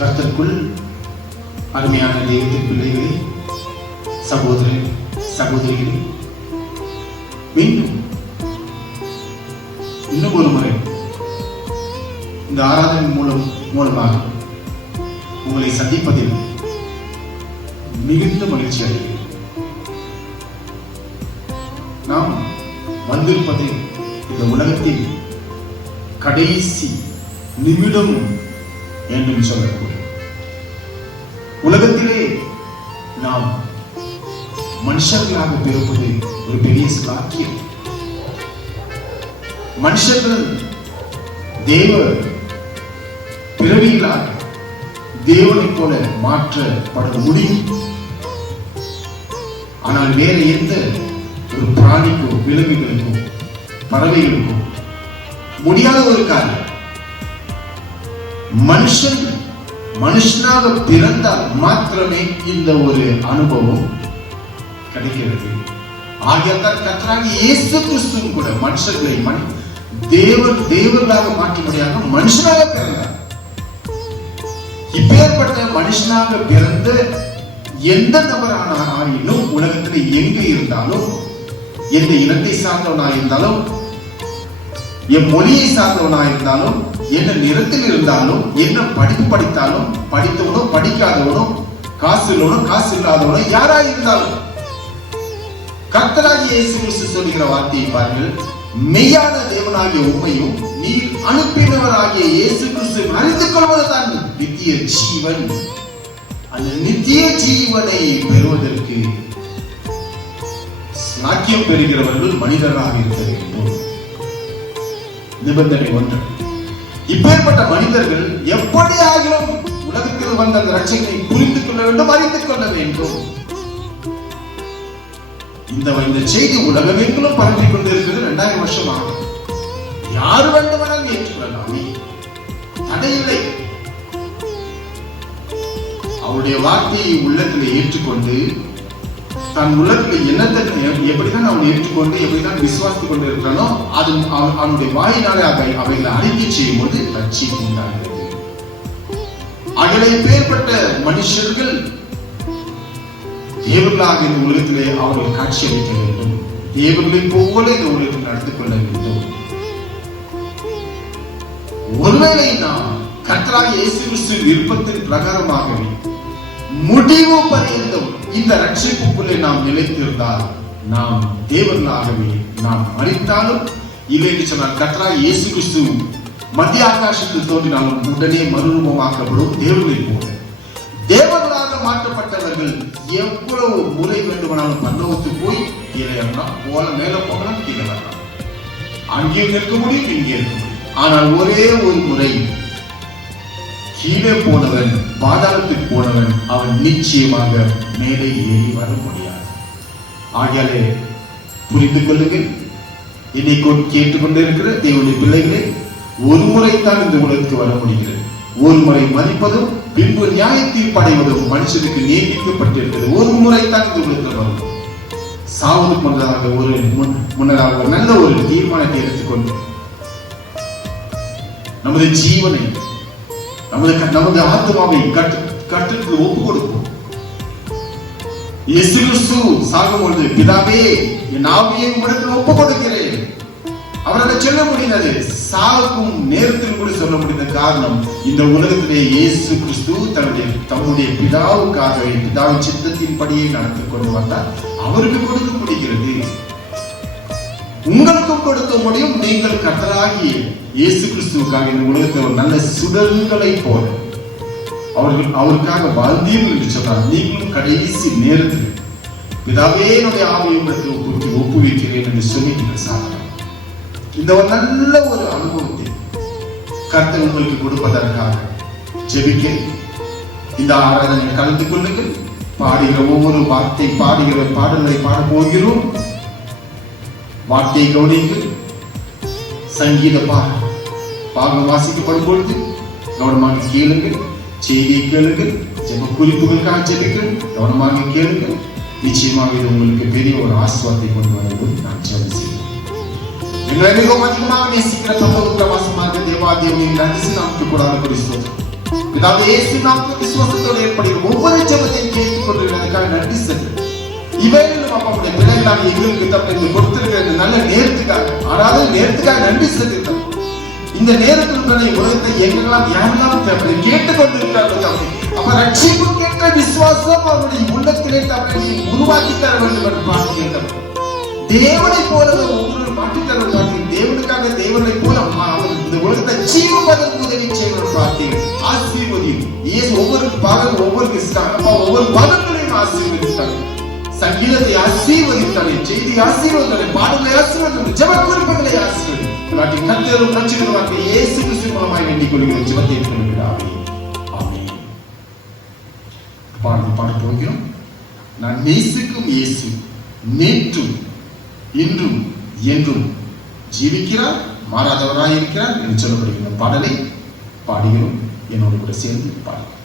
கர்த்தருக்குள் அருமையான தெய்வத்தின் பிள்ளைகளே, சகோதர சகோதரிகளே, மீண்டும் இன்னும் ஒரு முறை இந்த ஆராதனை மூலமாக உங்களை சந்திப்பதில் மிகுந்த மகிழ்ச்சி அடைகிறேன். நாம் வந்திருப்பது இந்த உலகத்தின் கடைசி நிமிடம் என்று சொல்லக்கூடிய உலகத்திலே நாம் மனுஷர்களாக பிறப்பது ஒரு பெரிய சாக்கியம். மனுஷர்கள் தேவ பிறவிகளாக தேவனை போல மாற்றப்பட முடியும். ஆனால் வேற எந்த ஒரு பிராணிக்கோ விலங்குகளுக்கோ பறவைகளுக்கோ முடியாத ஒரு காரியம். மனுஷனாக பிறந்தால் மாத்திரமே இந்த ஒரு அனுபவம் கிடைக்கிறது. ஆகியால் கர்த்தராகிய இயேசு கிறிஸ்துவும் கூட மனுஷர்களை தேவர்களாக மாற்ற முடியாத மனுஷனாக பிறந்தார். இப்பேற்பட்ட மனுஷனாக பிறந்த எந்த நபரான ஆயினும் உலகத்தில் எங்கு இருந்தாலும், எந்த இனத்தை சார்ந்தவனாக இருந்தாலும், என் மொழியை சார்ந்தவனாக இருந்தாலும், என்ன நிறத்தில் இருந்தாலும், என்ன படிப்பு படித்தாலும், படித்தவனோ படிக்காதவனோ, காசு உள்ளவனோ காசு இல்லாதவனோ யாராக இருந்தாலும், கர்த்தராகிய இயேசு கிறிஸ்து சொல்லுகிற வார்த்தையை பாருங்கள். மெய்யான தேவனாகிய உம்மையும் நீர் அனுப்பினவராகிய இயேசு கிறிஸ்து அறிந்து கொள்வதுதான் நித்திய ஜீவன். அந்த நித்திய ஜீவனை பெறுவதற்கு சாக்கியம் பெறுகிறவர்கள் மனிதராக இருக்க வேண்டும். நிபந்தனை ஒன்று. இப்பேற்பட்ட மனிதர்கள் எப்படி ஆகிலும் உலகத்தில் வந்த அந்த ரட்சகனை புரிந்து கொள்ள வேண்டும், அறிந்து கொள்ள வேண்டும். இந்த செய்தி உலகமெங்கிலும் பரப்பிக் கொண்டிருக்கிறது. 2000 வருஷமாக யார் வேண்டுமானாலும் ஏற்றுக்கொள்ளலாமே, தடையில்லை. அவருடைய வார்த்தையை உள்ளத்தில் ஏற்றுக்கொண்டு தன் உள்ளத்தில் என்னத்தை எப்படிதான் அவன் ஏற்றுக்கொண்டு எப்படிதான் விசுவாசித்துக் கொண்டு இருக்கிறானோ அது அவனுடைய வாயினாலே அவைகளை அறிக்கை செய்யும் போது ரட்சிப்பு உண்டாகிறது. அகலை பேர்பட்ட மனுஷர்கள் தேவர்களாக இந்த உலகத்திலே அவர்கள் காட்சி அளிக்க வேண்டும். தேவர்களை போல இந்த உலகத்தில் நடந்து கொள்ள வேண்டும். ஒருவேளை நாம் கர்த்தராகிய இயேசு கிறிஸ்து விருப்பத்தின் பிரகாரமாகவே முடிவு பரியந்தம் இந்த ரட்சிப்புக்குள்ளே நாம் நிலைத்திருந்தால் நாம் தேவர்களாகவே நாம் மரித்தாலும் இல்லை என்று சொன்னால் கர்த்தராகிய இயேசு கிறிஸ்து மத்திய ஆகாசத்தில் தோன்றினாலும் உடனே மறுரூபமாக்கப்படும் தேவர்களை போல. தேவர்களாக மாற்றப்பட்டவர்கள் எவ்வளவு முறை வேண்டுமானாலும் பரலோகத்துக்கு போய் கீழே போல மேல போகலாம், கீழே வரலாம், அங்கேயும் இருக்க முடியும், இங்கே இருக்க முடியும். ஆனால் ஒரே ஒரு முறை கீழே போனவன், பாதாளத்துக்கு போனவன், அவன் நிச்சயமாக மேலே ஏறி வர முடியாது. ஆகையாலே புரிந்து கொள்ளுங்கள். என்னை கேட்டுக்கொண்டிருக்கிற தேவனுடைய பிள்ளைகளே, ஒரு முறைத்தான் இந்த உலகத்துக்கு வர முடிகிறது. ஒரு முறை மதிப்பதும் பின்பு நியாய தீர்ப்படைவதும் மனுஷனுக்கு நியமிக்கப்பட்டிருக்கிறது. ஒரு முறைத்தான் இந்த உலகத்தில் வரும். சாவதுக்கு முன்னதாக ஒரு நல்ல ஒரு தீர்மானத்தை எடுத்துக்கொண்டு நமது ஜீவனை நமது ஆத்மாவை கற்றுக்கு ஒப்பு கொடுக்கும். இயேசு கிறிஸ்து சாகும் பொழுது பிதாவே என் ஆவியை உம்மிடத்தில் ஒப்பு கொடுக்கிறேன் அவரால் சொல்ல முடிந்தது. சாகும் நேரத்தில் கூட சொல்ல முடிந்த காரணம் இந்த உலகத்திலே இயேசு கிறிஸ்து தம்முடைய பிதாவுக்காகவே பிதாவின் சித்தத்தின்படியே நடத்தி கொண்டு வந்தார். அவருக்கு கொடுக்க முடிகிறது, உங்களுக்கும் கொடுக்க முடியும். நீங்கள் கர்த்தராகிய இயேசு கிறிஸ்துவுக்காக இந்த உலகத்தில் ஒரு நல்ல சுடர்களை போல அவருக்காக வாழ்ந்தீர்கள் என்று சொன்னார். நீங்களும் கடைசி நேரத்தில் பிதாவே என்னுடைய ஆவியை ஒப்புவிக்கிறேன் என்று சொல்லிக்கிறேன். சாதனை இந்த ஒரு நல்ல ஒரு அனுபவத்தை கர்த்தர் உங்களுக்கு கொடுப்பதற்காக ஜெபிக்க இந்த ஆராதனை கலந்து கொள்ளுங்கள். பாடுகிற ஒவ்வொரு வார்த்தை பாடுகிற பாடலை பாட போகிறோம். வார்த்தையை கவனிங்கள். சங்கீத பாகம் வாசிக்கப்படும் பொழுது கவனமாக கேளுங்கள். செய்தியை கேளுங்கள். ஜெப குறிப்புகளுக்காக ஜெபிங்கள். கவனமாக கேளுங்கள். நிச்சயமாக இது உங்களுக்கு பெரிய ஒரு ஆசீர்வாதத்தை கொண்டு வருவது நான் ஜெபம் செய்கிறேன். எங்களை மிகவும் அதிகமாக நேசிக்கிற பரலோக பிரவாசமாக தேவாதேவனின் நன்றி நாமத்துக்கு கொடாத பரிசுத்தம் பிதாவே இயேசு நாமத்தில் விசுவாசத்தோடு ஏற்படுகிற ஒவ்வொரு ஜெபத்தையும் கேட்டுக் கொண்டிருக்கிறதுக்காக நன்றி செலுத்துகிறேன். இவைகளும் அப்பாவுடைய பிள்ளைகளாக எங்களுக்கு தப்பி கொடுத்திருக்கிற இந்த நல்ல நேரத்துக்காக ஆறாவது நேரத்துக்காக நன்றி செலுத்துகிறோம். இந்த நேரத்திற்கான உலகத்தை எங்கெல்லாம் யாரெல்லாம் தப்பி கேட்டுக்கொண்டிருக்கிறார்கள் தப்பி அப்ப ரட்சிப்பு கேட்ட விசுவாசம் அவருடைய உள்ளத்திலே தப்பி உருவாக்கி தர வேண்டும் என்று பார்க்கிறேன். தேவனை போல ஒவ்வொரு மாற்றி தருவதாக தேவனுக்காக தேவனை போல இந்த உலகத்தை ஜீவபதற்கு உதவி செய்வது பார்த்தீர்கள். ஆசீர்வதியும் ஏன் ஒவ்வொரு பாகம் ஒவ்வொரு பாகங்களையும் ஆசீர்வதித்தாங்க. சங்கீதத்தை ஆசீர்வதித்தானே, செய்தி ஆசீர்வதித்தானே, பாடலை ஆசீர்வதித்தானே, ஜெப குறிப்புகளை ஆசீர்வதி. கர்த்தரும் ரட்சகருமாக இயேசு கிறிஸ்து மூலமாய் வேண்டிக் கொள்கிறோம். ஜெபத்தை ஏற்றுக்கொள்கிறார். ஆமென். பாடப் போகிறோம். நான் நேசிக்கும் இயேசு நேற்றும் இன்றும் என்றும் ஜீவிக்கிறார், மாறாதவராய் இருக்கிறார் என்று சொல்லப்படுகிற பாடலை பாடுகிறோம். என்னோடு கூட சேர்ந்து பாடுகிறோம்.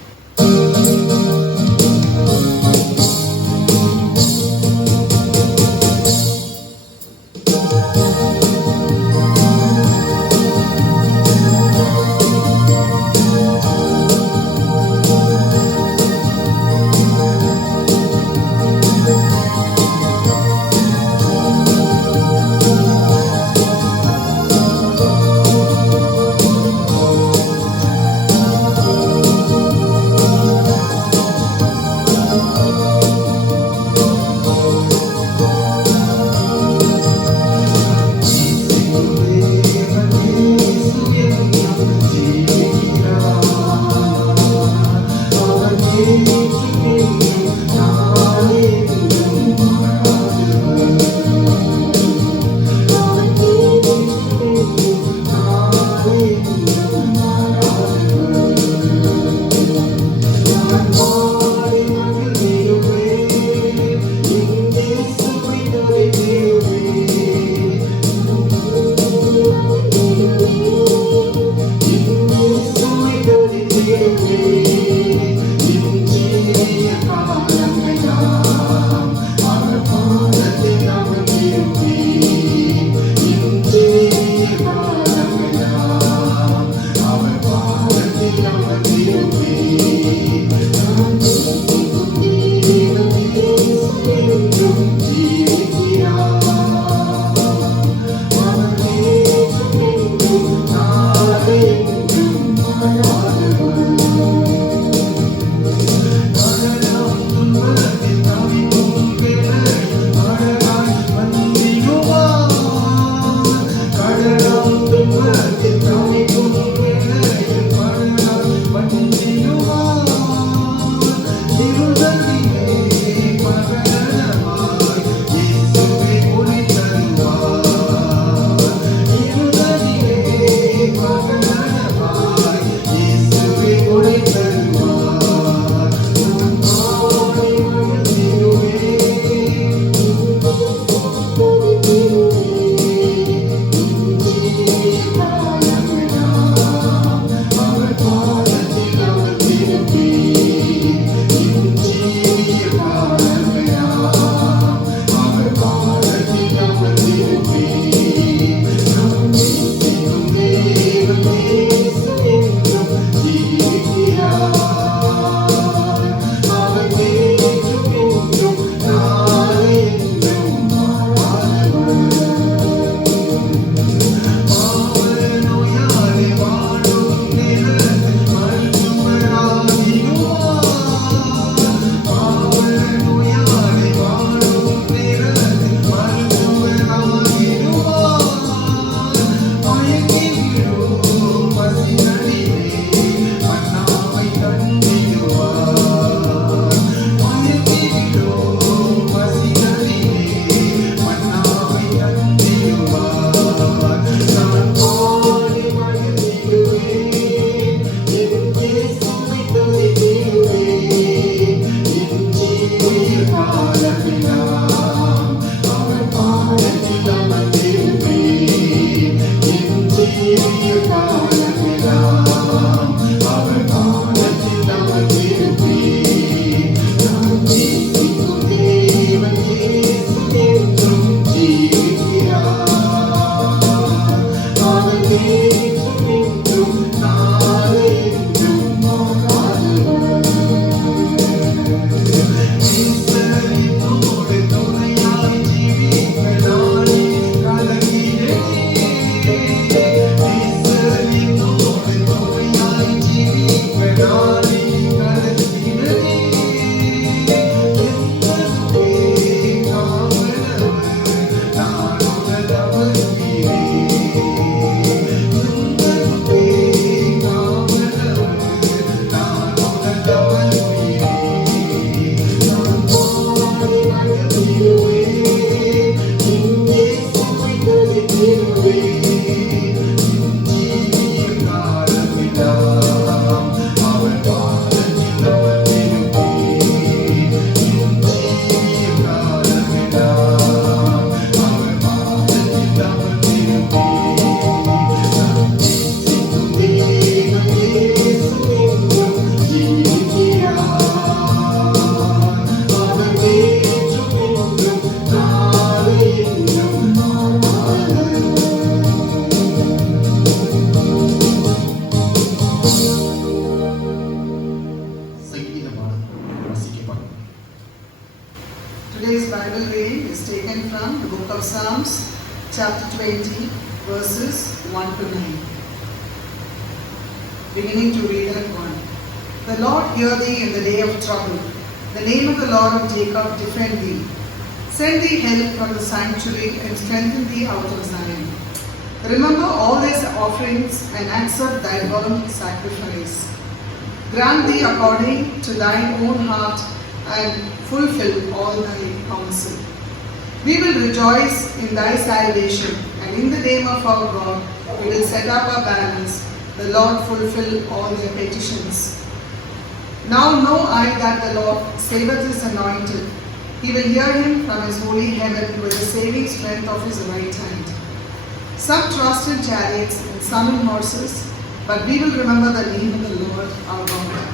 Bible reading is taken from the book of Psalms, chapter 20, verses 1 to 9. Beginning to read at 1. The Lord hear thee in the day of trouble. The name of the Lord of Jacob defend thee. Send thee help from the sanctuary and strengthen thee out of Zion. Remember all these offerings and accept thy burnt sacrifice. Grant thee according to thine own heart and fulfill all thy counsel. We will rejoice in thy salvation, and in the name of our God we will set up our banners. The Lord fulfill all their petitions. Now know I that the Lord saveth his anointed. He will hear him from his holy heaven with the saving strength of his right hand. Some trust in chariots and some in horses, but we will remember the name of the Lord our God.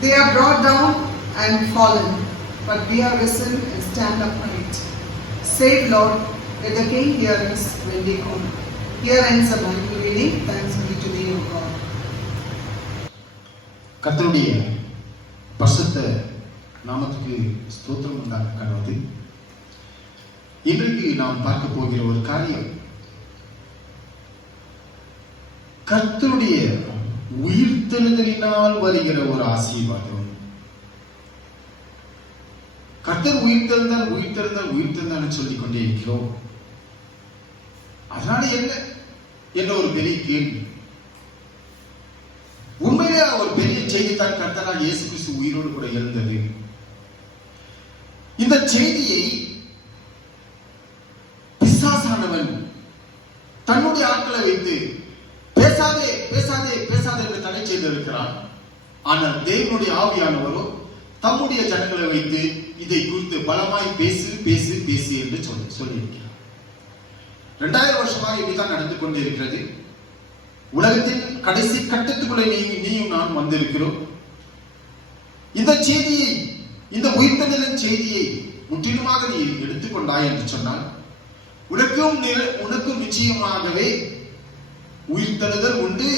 They are brought down and fallen, but we are risen and stand upright. Save, Lord, let the King hear us when we call. Here ends the Bible reading. Thanks be to thee, O God. கர்த்தருடைய பரிசுத்த நாமத்துக்கு ஸ்தோத்திரம் உண்டாக கடவுது. இன்றைக்கு நாம் பார்க்க போகிற ஒரு காரியம் கர்த்தருடைய உயிர்த்தெழுதலினால் வருகிற ஒரு ஆசீர்வாதம். கர்த்தர் உயிர்த்தெழுந்தால் உயிர்த்தெழுந்தால் உயிர்த்தெழுந்தால் சொல்லிக் கொண்டே இருக்கிறோம். அதனால என்ன என்ற ஒரு பெரிய கேள்வி. உண்மையிலே ஒரு பெரிய செய்தி தான் கர்த்தராகிய இயேசு கிறிஸ்து உயிரோடு கூட எழுந்தது. இந்த செய்தியை பிசாசானவன் தன்னுடைய ஆட்களை வைத்து பேசாதே பேசாதே பேசாதே என்று தடை செய்திருக்கிறான். ஆனால் தேவனுடைய ஆவியானவரோ தம்முடைய ஜனங்களை வைத்து இதை குறித்து பலமாய் பேசு பேசு பேசு என்று சொல்லியிருக்கிறார். 2000 வருஷமாக இப்படித்தான் நடந்து கொண்டிருக்கிறது. உலகத்தின் கடைசி கட்டத்துக்குள்ளே நீயும் நான் வந்திருக்கிறோம். இந்த செய்தியை, இந்த உயிர்த்தெழுதலின் செய்தியை முற்றிலுமாக நீ எடுத்துக்கொண்டாய் என்று சொன்னால் உனக்கும் நிச்சயமாகவே உயிர்த்தெழுதல் உண்டு.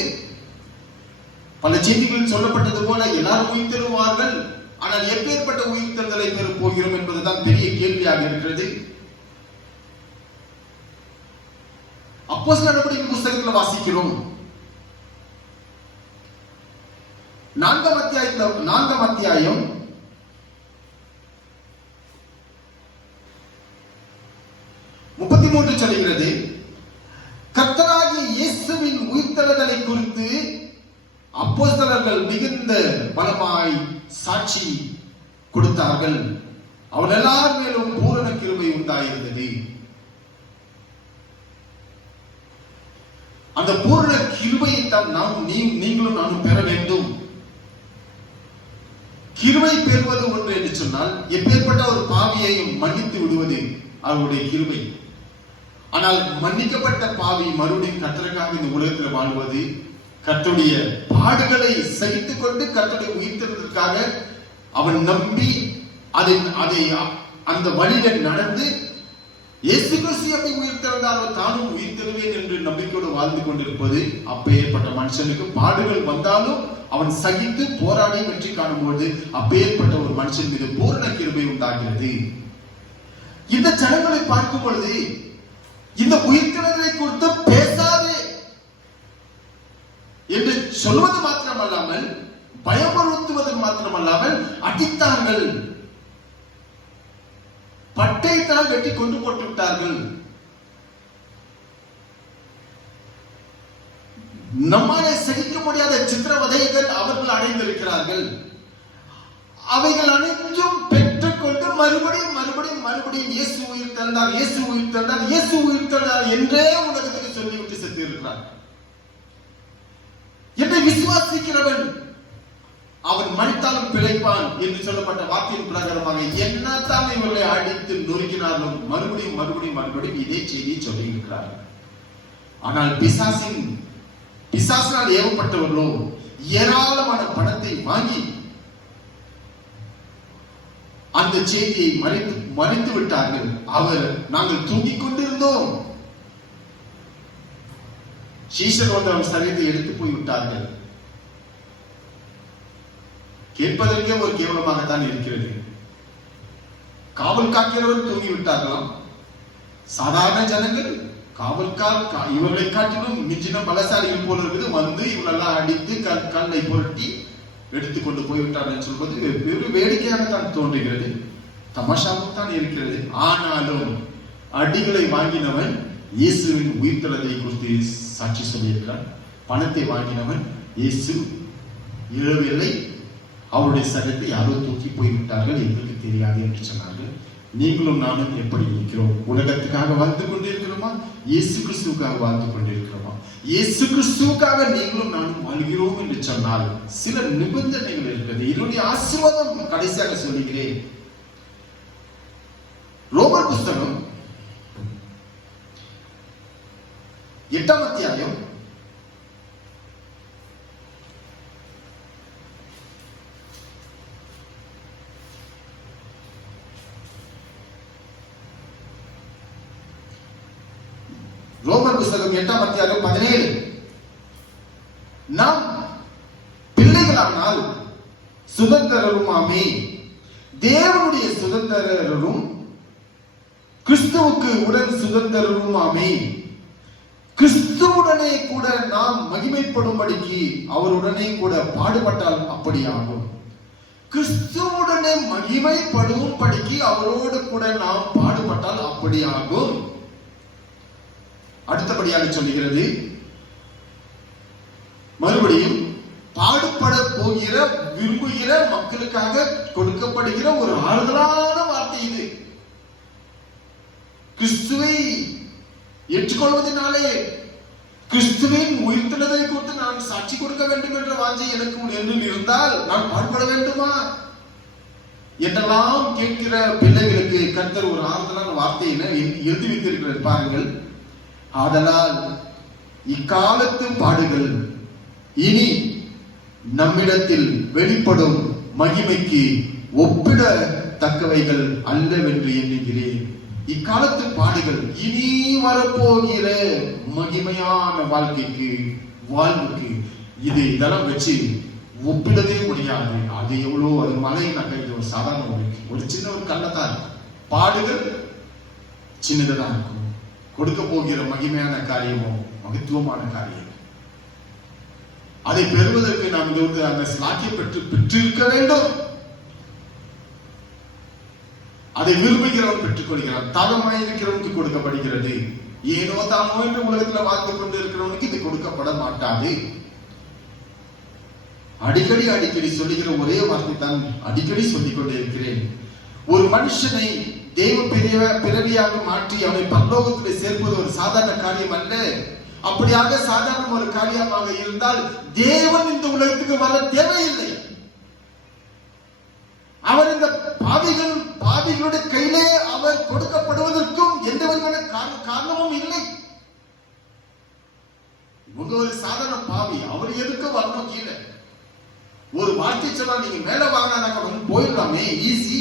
பல செய்திகளில் சொல்லப்பட்டது போல எல்லாரும் உயிர்த்தெழுவார்கள். ஆனால் எப்பேற்பட்ட உயிர்த்தெழுதலை பெறப் போகிறோம் என்பதுதான் பெரிய கேள்வியாக இருக்கிறது. அப்போஸ்தலர் நடவடிக்கைகள் புத்தகத்தில் வாசிக்கிறோம். 4ஆம் அத்தியாயம் 33 சொல்கிறது, கர்த்தராகிய இயேசுவின் உயிர்த்தெழுதலை குறித்து அப்போஸ்தலர்கள் மிகுந்த பலமாய் சாட்சி கொடுத்தார்கள். அவர்கள் எல்லார் மேலும் பூரண கிருபை உண்டாயிருந்தது. அந்த பூரண கிருபையை தான் நீங்களும் நானும் பெற வேண்டும். கிருபை பெறுவது ஒன்று என்று சொன்னால் எப்பேற்பட்ட ஒரு பாவியையும் மன்னித்து விடுவது அவருடைய கிருபை. ஆனால் மன்னிக்கப்பட்ட பாவி மறுபடியும் கர்த்தருக்காக இந்த உலகத்தில் வாழ்வது, கர்த்தருடைய பாடுகளை சகித்துக் கொண்டு கர்த்தருடைய உயிர்த்தெழுதலுக்காக அவன் நம்பி அதை அந்த வழியில நடந்து இயேசு கிறிஸ்து எப்படி உயிர்த்தெழுந்தாரோ தானும் உயிர்த்தெழுவேன் என்று நம்பிக்கையோடு வாழ்ந்து கொண்டிருப்பது. அப்பேற்பட்ட மனுஷனுக்கு பாடுகள் வந்தாலும் அவன் சகித்து போராடி வெற்றி காணும்போது அப்பேற்பட்ட ஒரு மனுஷன் மீது பூரண கிருபை உண்டாகிறது. இந்த ஜனங்களை பார்க்கும் பொழுது இந்த உயிர்த்தெழுதலை குறித்து பேசாதே என்று சொல்வது மாத்திரமல்லாமல் பயமுறுத்துவது மாத்திரமல்லாமல் அடித்தார்கள். பட்டயத்தால் வெட்டி கொண்டு போட்டு விட்டார்கள். நம்மாலே சகிக்க முடியாத சித்திரவதைகள் அவர்கள் அடைந்திருக்கிறார்கள். அவைகள் அனைத்தும் பெற்றுக்கொண்டு மறுபடியும் மறுபடியும் மறுபடியும் இயேசு உயிர்த்தெழுந்தார், இயேசு உயிர்த்தெழுந்தார், இயேசு உயிர்த்தெழுந்தார் என்றே உலகத்துக்கு சொல்லிவிட்டு செத்து இருக்கிறார். என்னை விசுவாசிக்கிறவன் அவன் மனித்தாலும் பிழைப்பான் என்று சொல்லப்பட்ட வாக்கின் பிரகாரமாக என்னத்தான் இவர்களை அடித்து நொறுக்கினாலும் மறுபடியும் மறுபடியும் மறுபடியும் இதே செய்தியை சொல்லி இருக்கிறார்கள். ஆனால் பிசாசினால் ஏவப்பட்டவர்களோ ஏராளமான பணத்தை வாங்கி அந்த செய்தியை மறைத்து விட்டார்கள். நாங்கள் தூங்கிக் கொண்டிருந்தோம், சீசன் வந்து அவன் சரீரத்தை எடுத்து போய் விட்டார்கள். கேட்பதற்கே ஒரு கேவலமாகத்தான் இருக்கிறது. காவல் காக்கிறவர் தூங்கி விட்டார்களாம். சாதாரண ஜனங்கள் இவர்களை காட்டிலும் மிஞ்சின பலசாலிகள் போல இருக்குது, வந்து இவங்களெல்லாம் அடித்து கண்ணை புரட்டி எடுத்துக்கொண்டு போய்விட்டார்கள் சொல்வது ஒரு வேடிக்கையாக தான் தோன்றுகிறது, தமாஷாவும் தான் இருக்கிறது. ஆனாலும் அடிகளை வாங்கினவன் இயேசுவின் உயிர்த்தெழுதலை குறித்து சாட்சி சொல்லியிருக்கிறான். பணத்தை வாங்கினவன் இயேசு இழவில்லை, அவருடைய சரீரத்தை யாரோ தூக்கி போய்விட்டார்கள், எங்களுக்கு தெரியாது என்று சொன்னார்கள். நீங்களும் நானும் எப்படி இருக்கிறோம்? உலகத்துக்காக வாழ்ந்து கொண்டிருக்கிறோமா? இயேசு கிறிஸ்துவுக்காக வாழ்ந்து கொண்டிருக்கிறோமா? இயேசு கிறிஸ்துவுக்காக நீங்களும் நானும் வாழ்கிறோம் என்று சொன்னால் சில நிபந்தனைகள் இருக்கிறது. என்னுடைய ஆசீர்வாதம் கடைசியாக சொல்லுகிறேன். ரோமர் புஸ்தகம் 8ஆம் அத்தியாயம் 17 நாம் பிள்ளைகளானால் சுதந்திரருமாமே, தேவனுடைய சுதந்திரரும் கிறிஸ்துவுக்கு உடன் சுதந்திரருமாமே, கிறிஸ்துவுடனே கூட நாம் மகிமைப்படும்படிக்கு அவருடனே கூட பாடுபட்டால் அப்படி ஆகும். கிறிஸ்துவுடனே மகிமைப்படும்படிக்கு அவரோடு கூட நாம் பாடுபட்டால் அப்படி ஆகும். அடுத்தபடியாக சொல்லுகிறது, மறுபடியும் பாடுபட போகிற விரும்புகிற மக்களுக்காக கொடுக்கப்படுகிற ஒரு ஆறுதலான வார்த்தை இது. கிறிஸ்துவை ஏற்றுக்கொள்வதனாலே கிறிஸ்துவின் உயிர்த்தெழுதலை குறித்து நான் சாட்சி கொடுக்க வேண்டும் என்ற வாஞ்சை எனக்கு என்னில் இருந்தால் நான் பாடுபட வேண்டுமா என்றெல்லாம் கேட்கிற பிள்ளைகளுக்கு கர்த்தர் ஒரு ஆறுதலான வார்த்தையினை எழுதி வைத்திருக்கிறார் பாருங்கள். ஆதலால் இக்காலத்து பாடுகள் இனி நம்மிடத்தில் வெளிப்படும் மகிமைக்கு ஒப்பிடத்தக்கவைகள் அல்லவென்று எண்ணுகிறேன். இக்காலத்து பாடுகள் இனி வரப்போகிற மகிமையான வாழ்வுக்கு இதெல்லாம் வச்சு ஒப்பிடவே முடியாது. அது எவ்வளவு, அது மலை நகரில் ஒரு சாதாரண ஒரு சின்ன ஒரு கல்லத்தான். பாடுகள் சின்னதுதான் இருக்கும், கொடுக்க போகிற மகிமையான காரியமோ மகத்துவமான காரியம். அதை பெறுவதற்கு நாம் அந்த ஸ்லாக்கியம் பெற்றிருக்க வேண்டும். அதை விரும்புகிறவன் பெற்றுக் கொள்கிறான். தாகமாயிருக்கிறவனுக்கு கொடுக்கப்படுகிறது. ஏனோ தானோ என்று உலகத்தில் வாழ்ந்து கொண்டு இருக்கிறவனுக்கு இது கொடுக்கப்பட மாட்டாது. அடிக்கடி சொல்லுகிற ஒரே வார்த்தை தான் அடிக்கடி சொல்லிக் கொண்டே இருக்கிறேன். ஒரு மனுஷனை தேவ பிறவியாக மாற்றி அவனை பரலோகத்தில் சேர்ப்பது ஒரு சாதாரண காரியம் அல்ல. அப்படியாக சாதாரண ஒரு காரியமாக இருந்தால் தேவன் இந்த உலகத்துக்கு வர தேவையில்லை. அவர் இந்த பாவிகளுடைய கையிலே அவர் கொடுக்கப்படுவதற்கும் எந்த விதமான காரணமும் இல்லை. இவங்க ஒரு சாதாரண பாவி, அவர் எதுக்கு வரணும் கீழே? ஒரு வார்த்தை சொன்னா நீங்க மேல வாங்கினாக்க வந்து போயிடலாமே, ஈஸி.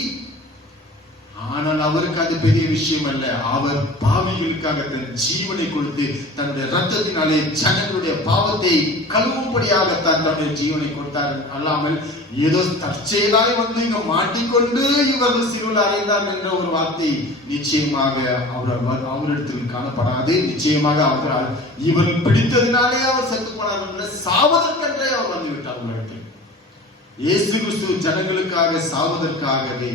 ஆனால் அவருக்கு அது பெரிய விஷயம் அல்ல. அவர் பாவிகளுக்காக தன் ஜீவனை கொடுத்து தன்னுடைய ரத்தத்தினாலே ஜனங்களுடைய பாவத்தை கழுவும்படியாகத்தான் தன்னுடைய ஜீவனை கொடுத்தார். அல்லாமல் ஏதோ தற்செயலாய் வந்து இங்க மாட்டிக்கொண்டு இவர்கள் சிறுவில் அறைந்தார் என்ற ஒரு வார்த்தை நிச்சயமாக அவரிடத்தில் காணப்படாது. நிச்சயமாக இவர் பிடித்ததினாலே அவர் செத்து போனார், சாவதற்கென்றே அவர் வந்துவிட்டார் உலகத்தில். இயேசு கிறிஸ்து ஜனங்களுக்காக சாவதற்காகவே,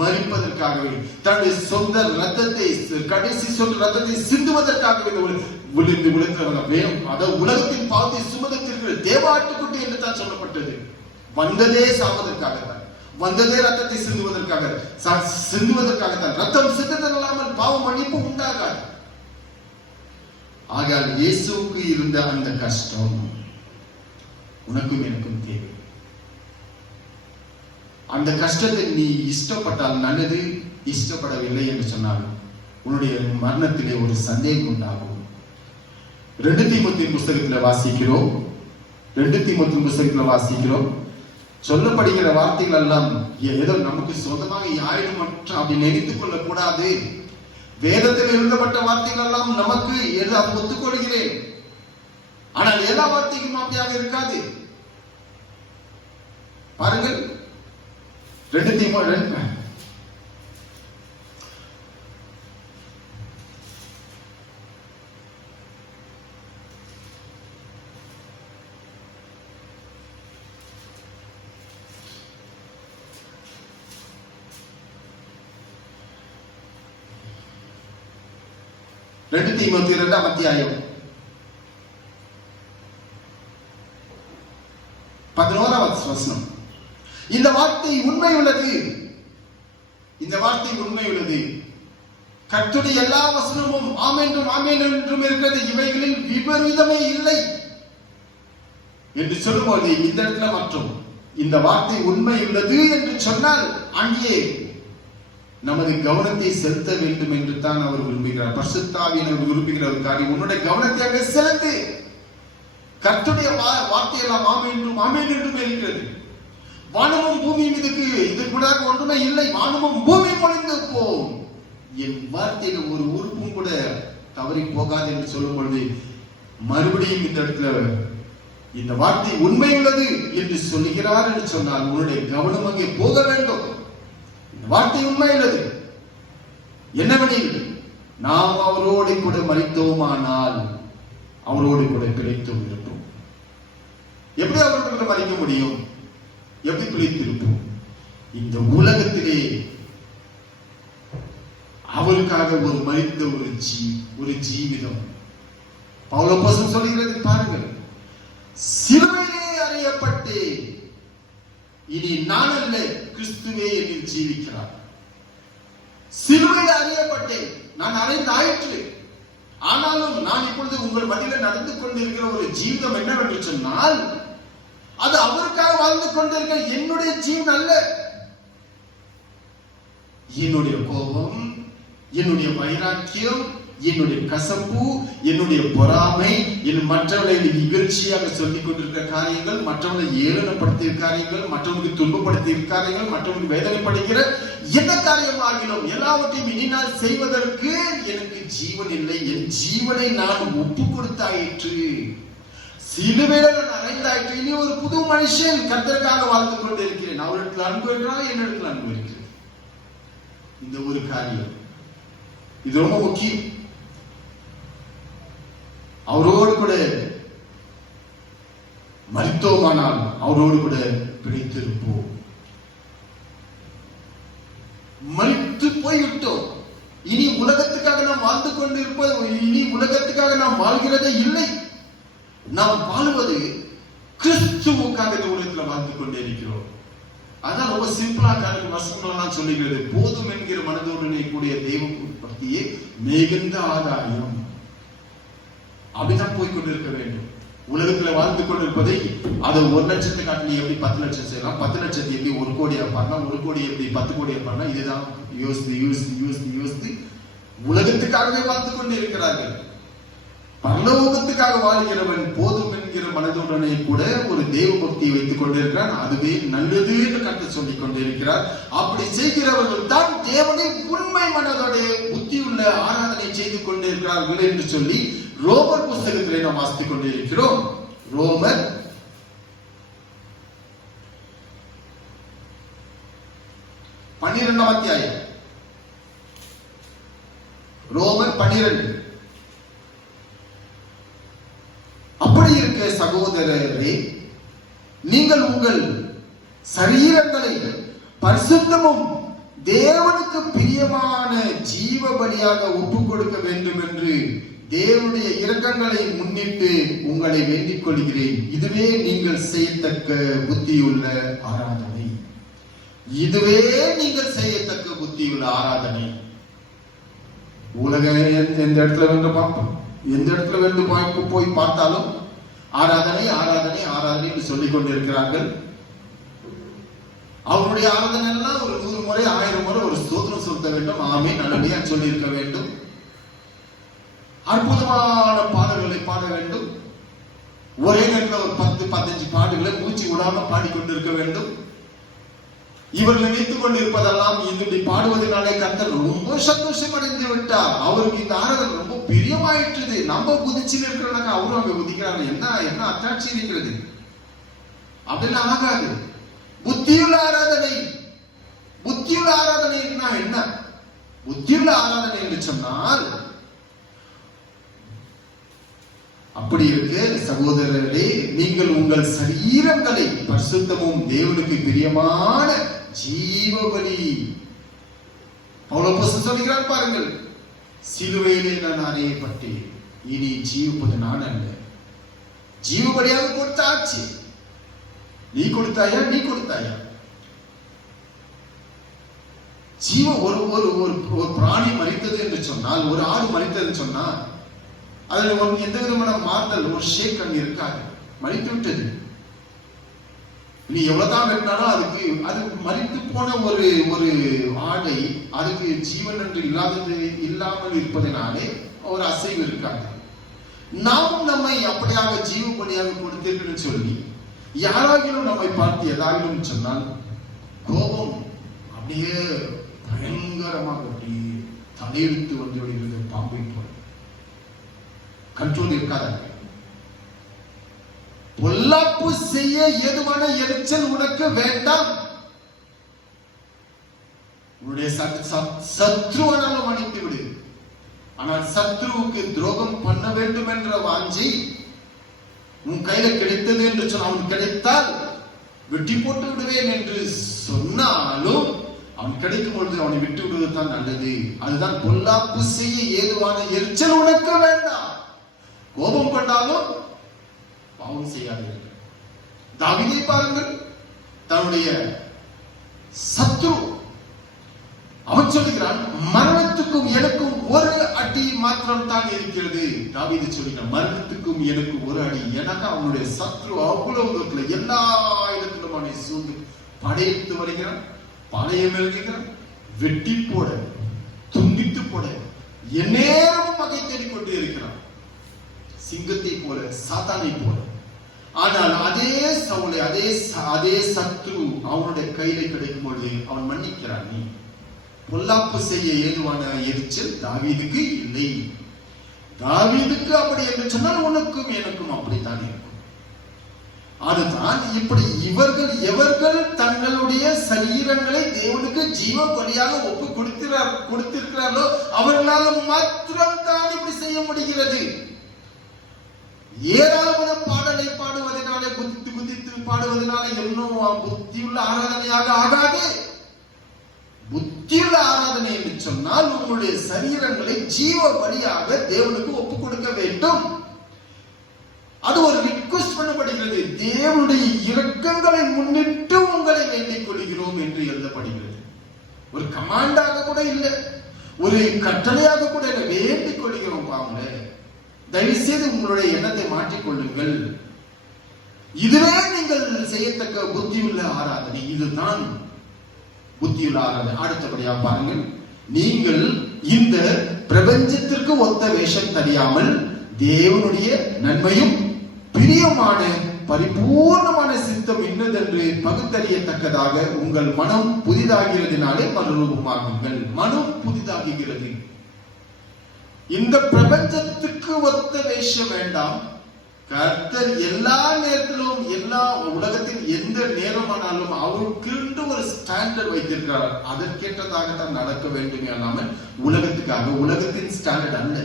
மரிப்பதற்காகவே, தன்னுடைய சொந்த ரத்தத்தை, கடைசி சொந்த ரத்தத்தை சிந்துவதற்காகவே உலகத்தின் பாவத்தை சுமந்திருக்கிற தேவாட்டுக்குட்டி என்று தான் சொல்லப்பட்டது. வந்ததே சாவதற்காகத்தான், வந்ததே ரத்தத்தை சிந்துவதற்காகத்தான். ரத்தம் சிந்துவதல்லாமல் பாவ மன்னிப்பு உண்டாகாது. ஆகையால் இயேசுவுக்கு இருந்த அந்த கஷ்டம் உனக்கும் எனக்கும் தேவை. அந்த கஷ்டத்தை நீ இஷ்டப்பட்டால் நல்லது, இஷ்டப்படவில்லை என்று சொன்னால் உன்னுடைய மரணத்திலே ஒரு சந்தேகம் உண்டாகும். 2 தீமோத்தேயு புஸ்தகத்தில் வாசிக்கிறோம். சொல்லப்படுகிற வார்த்தைகள் எல்லாம் ஏதோ நமக்கு சொந்தமாக யாரும் அப்படி நினைத்துக் கொள்ளக்கூடாது. வேதத்தில் எழுதப்பட்ட வார்த்தைகள் எல்லாம் நமக்கு அதை ஒத்துக்கொள்கிறேன். ஆனால் எல்லா வார்த்தையும் அப்படியாக இருக்காது. பாருங்கள், 2 தீமோத்தேயு 2ஆம் அத்தியாயம் 11வது வசனம். இந்த வார்த்தை உண்மை உள்ளது, இந்த வார்த்தை உண்மை உள்ளது. கர்த்தருடைய எல்லா வசனமும் ஆமென்றும் ஆமென் என்றும் இருக்கிறது, இவைகளில் விபரீதமே இல்லை என்று சொல்லும்போது இந்த இடத்துல மற்றும் இந்த வார்த்தை உண்மை உள்ளது என்று சொன்னால் அங்கே நமது கவனத்தை செலுத்த வேண்டும் என்று தான் அவர் விரும்புகிறார். பரிசுத்த ஆவியானவர் விரும்புகிற ஒரு காரியம், உன்னுடைய கவனத்தை அங்கே செலுத்து. கர்த்தருடைய வார்த்தையெல்லாம் ஆமென்றும் ஆமென் என்றும் இருக்கிறது. வானமும் பூமியும் இது கூட ஒன்றுமே இல்லை, வானமும் பூமி ஒழிந்து போகும், என் வார்த்தைகள் ஒரு உறுப்பும் கூட தவறி போகாது என்று சொல்லும் பொழுது மறுபடியும் இந்த இடத்துல இந்த வார்த்தை உண்மை உள்ளது என்று சொல்லுகிறார் என்று சொன்னால் உன்னுடைய கவனம் அங்கே போக வேண்டும். இந்த வார்த்தை உண்மை உள்ளது. என்னவெனில் நாம் அவரோடு கூட மரித்தோமானால் அவரோடு கூட பிழைத்தும் இருப்போம். எப்படி அவரோடு கூட மரிக்க முடியும்? எப்படி பிழைத்திருப்போம்? இந்த உலகத்திலே அவருக்காக ஒரு மரித்த ஒரு ஜீவிதம். பவுல் அப்போஸ்தலன் சொல்லுகிறது பாருங்கள், சிலுவையிலே அறையப்பட்டு இனி நான் அல்ல, கிறிஸ்துவே என்னில் ஜீவிக்கிறார். சிலுவையில் அறியப்பட்டேன், நான் அறைந்தாயிற்று. ஆனாலும் நான் இப்பொழுது உங்கள் மத்தியில் நடந்து கொண்டிருக்கிற ஒரு ஜீவிதம் என்னவென்று சொன்னால் அது அவருக்காக வாழ்ந்து கொண்டிருக்கிற என்னுடைய ஜீவன் அல்ல. என்னுடைய கோபம், என்னுடைய வைராக்கியம், என்னுடைய கசப்பு, என்னுடைய பொறாமை, மற்றவர்களை இகழ்ச்சியாக சொல்லிக் கொண்டிருக்கிற காரியங்கள், மற்றவர்களை ஏளனப்படுத்திய காரியங்கள், மற்றவர்களுக்கு துன்பப்படுத்திய காரியங்கள், மற்றவர்களுக்கு வேதனைப்படுகிற எந்த காரியம் ஆகிலும் எல்லாவற்றையும் இனி நான் செய்வதற்கு எனக்கு ஜீவன் இல்லை. என் ஜீவனை நான் ஒப்பு கொடுத்தாயிற்று, சிலுவையில நான் அறைந்தாயிற்று. இனி ஒரு புது மனுஷன் கர்த்தருக்காக வாழ்ந்து கொண்டு இருக்கிறேன். அவரிடத்தில் அன்பு இருக்கிறார், என்னிடத்தில் அன்பு இருக்கிறேன். இந்த ஒரு காரியம் இது ரொம்ப முக்கியம். அவரோடு கூட மரித்தோமானால் அவரோடு கூட பிழைத்திருப்போம். மரித்து போய்விட்டோம், இனி உலகத்துக்காக நாம் வாழ்ந்து கொண்டிருப்போம். இனி உலகத்துக்காக நாம் வாழ்கிறதே இல்லை. நாம் வாழுவது கிறிஸ்துவுக்காக இந்த உலகத்தில் வாழ்ந்து கொண்டே இருக்கிறோம். அதான் ரொம்ப சிம்பிளா வசனங்கள்லாம் சொல்லுகிறது, போதும் என்கிற மனதோடனே கூடிய தெய்வ பக்தியே மிகுந்த ஆதாயம். அப்படிதான் போய்கொண்டிருக்க வேண்டும். உலகத்துல வாழ்ந்து கொண்டிருப்பதை அதை 1 லட்சத்தை காட்டி எப்படி 10 லட்சம் செய்யலாம், 10 லட்சத்தை எப்படி 1 கோடியா பண்ணலாம், 1 கோடி எப்படி 10 கோடியா பண்ணலாம், இதுதான் யோசித்து உலகத்துக்காகவே வாழ்ந்து கொண்டு இருக்கிறார்கள். பரலோகத்துக்காக வாழ்கிறவன் போதும் என்கிற மனதுடனே கூட ஒரு தேவ பக்தியை வைத்துக் கொண்டிருக்கிறான். அதுவே நல்லது என்று கருத்து சொல்லிக் கொண்டிருக்கிறார். அப்படி செய்கிறவர்கள் தான் தேவனை உண்மை மனதோடைய புத்தியுள்ள ஆராதனை செய்து கொண்டிருக்கிறார்கள் என்று சொல்லி ரோமர் புஸ்தகத்திலே நாம் வாசித்துக் கொண்டிருக்கிறோம். ரோமர் 12ஆம் அத்தியாயம், ரோமர் 12. அப்படி இருக்க சகோதரரே, நீங்கள் உங்கள் சரீரங்களை பரிசுத்தமும் தேவனுக்கு பிரியமான ஜீவ பலியாக ஒப்புக் கொடுக்க வேண்டும் என்று தேவனுடைய இரக்கங்களை முன்னிட்டு உங்களை வேண்டிக் கொள்கிறேன். இதுவே நீங்கள் செய்யத்தக்க புத்தியுள்ள ஆராதனை. இதுவே நீங்கள் செய்யத்தக்க புத்தியுள்ள ஆராதனை. உலக எந்த இடத்துல வந்து பார்ப்போம், எந்த இடத்துல வந்து போய் பார்த்தாலும் ஆராதனை ஆராதனை ஆராதனை என்று சொல்லிக் கொண்டிருக்கிறார்கள். அவருடைய ஆராதனை எல்லாம் ஒரு 100 முறை 1000 முறை ஒரு ஸ்தோத்திரம் செலுத்த வேண்டும், ஆமென் நல்லபடியா சொல்லி இருக்க வேண்டும், அற்புதமான பாடல்களை பாட வேண்டும், ஒரே நேரத்தில் ஒரு 10-15 பாடல்களை மூச்சு விடாம பாடிக்கொண்டிருக்க வேண்டும். இவர்கள் நினைத்துக் கொண்டிருப்பதெல்லாம் இப்படி பாடுவதனாலே கர்த்தர் ரொம்ப சந்தோஷம் அடைந்து விட்டார், அவருக்கு இந்த ஆராதனை ரொம்ப பிரியமாயிற்று, நம்ம குதிச்சு இருக்கிறாங்க, அவரும் அங்க குதிக்கிறாங்க, என்ன அத்தாட்சி இருக்கிறது? அப்படிலாம் ஆகாது. புத்தியுள்ள ஆராதனை. புத்தியுள்ள ஆராதனைனா என்ன? புத்தியுள்ள ஆராதனை என்று சொன்னால் அப்படி இருக்கு சகோதரர்களே, நீங்கள் உங்கள் சரீரங்களை பரிசுத்தமும் தேவனுக்கு பிரியமான ஜீவபலி. பவுல் அப்போஸ்தலன் சொல்கிறார் பாருங்கள், சிலுவையிலே நான் அறையப்பட்டேன், இனி ஜீவிப்பது நான் அல்ல, ஜீவபலியாக கொடுத்தாச்சு. நீ கொடுத்தாயா? நீ கொடுத்தாயா? ஜீவ ஒரு ஒரு ஒரு பிராணி மரித்தது என்று சொன்னால், ஒரு ஆடு மரித்தது சொன்னால் அதுல எந்த விதமான மாறுதல், ஒரு ஷேக் அங்க இருக்காது. மரித்து விட்டது. நீ எவ்வளவுதான் வெட்டினாலும் அதுக்கு அது மரித்து போன ஒரு ஒரு ஆடை அதுக்கு ஜீவன் என்று இல்லாமல் இருப்பதனாலே ஒரு அசைவு இருக்காது. நாம் நம்மை அப்படியாக ஜீவபலியாக கொடுத்தீர்கள் சொல்லி யாராகிலும் நம்மை பார்த்து ஏதாகிலும் சொன்னால் கோபம் அப்படியே பயங்கரமாக அப்படியே தலையெடுத்து வந்து விடுகிறது. பாம்பை போல கண்ட்ரோல் இருக்காத. பொல்லாப்பு செய்ய ஏதுவான எரிச்சல் உனக்கு வேண்டாம். உன்னுடைய சத்ருவனாலும் மன்னித்து விடு. ஆனால் சத்ருவுக்கு துரோகம் பண்ண வேண்டும் என்ற வாஞ்சி உன் கையில கிடைத்தது என்று சொன்ன, அவன் கிடைத்தால் வெட்டி போட்டு விடுவேன் என்று சொன்னாலும் அவன் கிடைக்கும் பொழுது அவனை விட்டு விடுவது தான் நல்லது. அதுதான் பொல்லாப்பு செய்ய ஏதுவான எரிச்சல் உனக்கு வேண்டாம். கோபம் கொண்டாலும் பாவம் செய்யாதீர்கள். தாவீதை பாருங்கள், தன்னுடைய சத்ரு அவன் சொல்லுகிறான், மரணத்துக்கும் எனக்கும் ஒரு அடி மாத்திரம் தான் இருக்கிறது. தாவீது சொல்லுகிறான், மரணத்துக்கும் எனக்கு ஒரு அடி. எனக்கு அவனுடைய சத்ரு அவ்வளவு தூரத்துல எல்லா இடத்திலும் அவனை சூழ்ந்து படையெடுத்து வருகிறான், பாளையம் எழுதுகிறான், வெட்டி போட, துண்டித்து போட எந்நேரம் பகை தேடிக்கொண்டே இருக்கிறான், சிங்கத்தை போல, சாத்தானை போல. ஆனால் அதே சவுலை, அதே சத்ரு அவனுடைய கையில கிடைக்கும் பொழுது அவன் மன்னிக்கிறான். நீ பொல்லாப்பு செய்ய ஏதுவான எரிச்சல் தாவீதுக்கு இல்லை. தாவீதுக்கு அப்படி என்று சொன்னால் உனக்கும் எனக்கும் அப்படித்தான் இருக்கும். அதுதான் இப்படி எவர்கள் தங்களுடைய சரீரங்களை தேவனுக்கு ஜீவ பலியாக ஒப்பு கொடுத்திருக்கிறார்களோ அவர்களால் மாத்திரம் தான் இப்படி செய்ய முடிகிறது. ஏராளமான பாடலை பாடுவதனாலே, குதித்து குதித்து பாடுவதனாலே இன்னும் புத்தியுள்ள ஆராதனையாக ஆகாது. புத்தியுள்ள ஆராதனை என்று சொன்னால் உங்களுடைய சரீரங்களை ஜீவ பலியாக தேவனுக்கு ஒப்பு கொடுக்க வேண்டும். அது ஒரு ரிக்வெஸ்ட் பண்ணப்படுகிறது. தேவனுடைய இரக்கங்களை முன்னிட்டு உங்களை வேண்டிக் கொள்கிறோம் என்று எழுதப்படுகிறது. ஒரு கமாண்டாக கூட இல்லை, ஒரு கட்டளையாக கூட இல்லை, வேண்டிக் கொள்கிறோம். பாவங்களே, தயவு செய்து உங்களுடைய எண்ணத்தை மாற்றிக்கொள்ளுங்கள். இதுவே நீங்கள் செய்யத்தக்க புத்தியுள்ள ஆராதனை. இதுதான் புத்தியுள்ள ஆராதனை. அடுத்தபடியாக பாருங்கள், நீங்கள் இந்த பிரபஞ்சத்திற்கு ஒத்த வேஷம் தெரியாமல் தேவனுடைய நன்மையும் பிரியமான பரிபூர்ணமான சித்தம் இன்னதென்று பகுத்தறியத்தக்கதாக உங்கள் மனம் புதிதாகிறதுனாலே மறுரூபமாகுங்கள். மனம் புதிதாகிறது. இந்த பிரபஞ்சத்துக்கு ஒத்த வேஷம் வேண்டாம். கர்த்தர் எல்லா நேரத்திலும், எல்லா உலகத்தின் எந்த நேரமானாலும் அவருக்கு ஒரு ஸ்டாண்டர்ட் வைத்திருக்கிறார். அதற்கேற்றதாகத்தான் நடக்க வேண்டுமே அல்லாமல் உலகத்துக்காக, உலகத்தின் ஸ்டாண்டர்ட் அல்ல.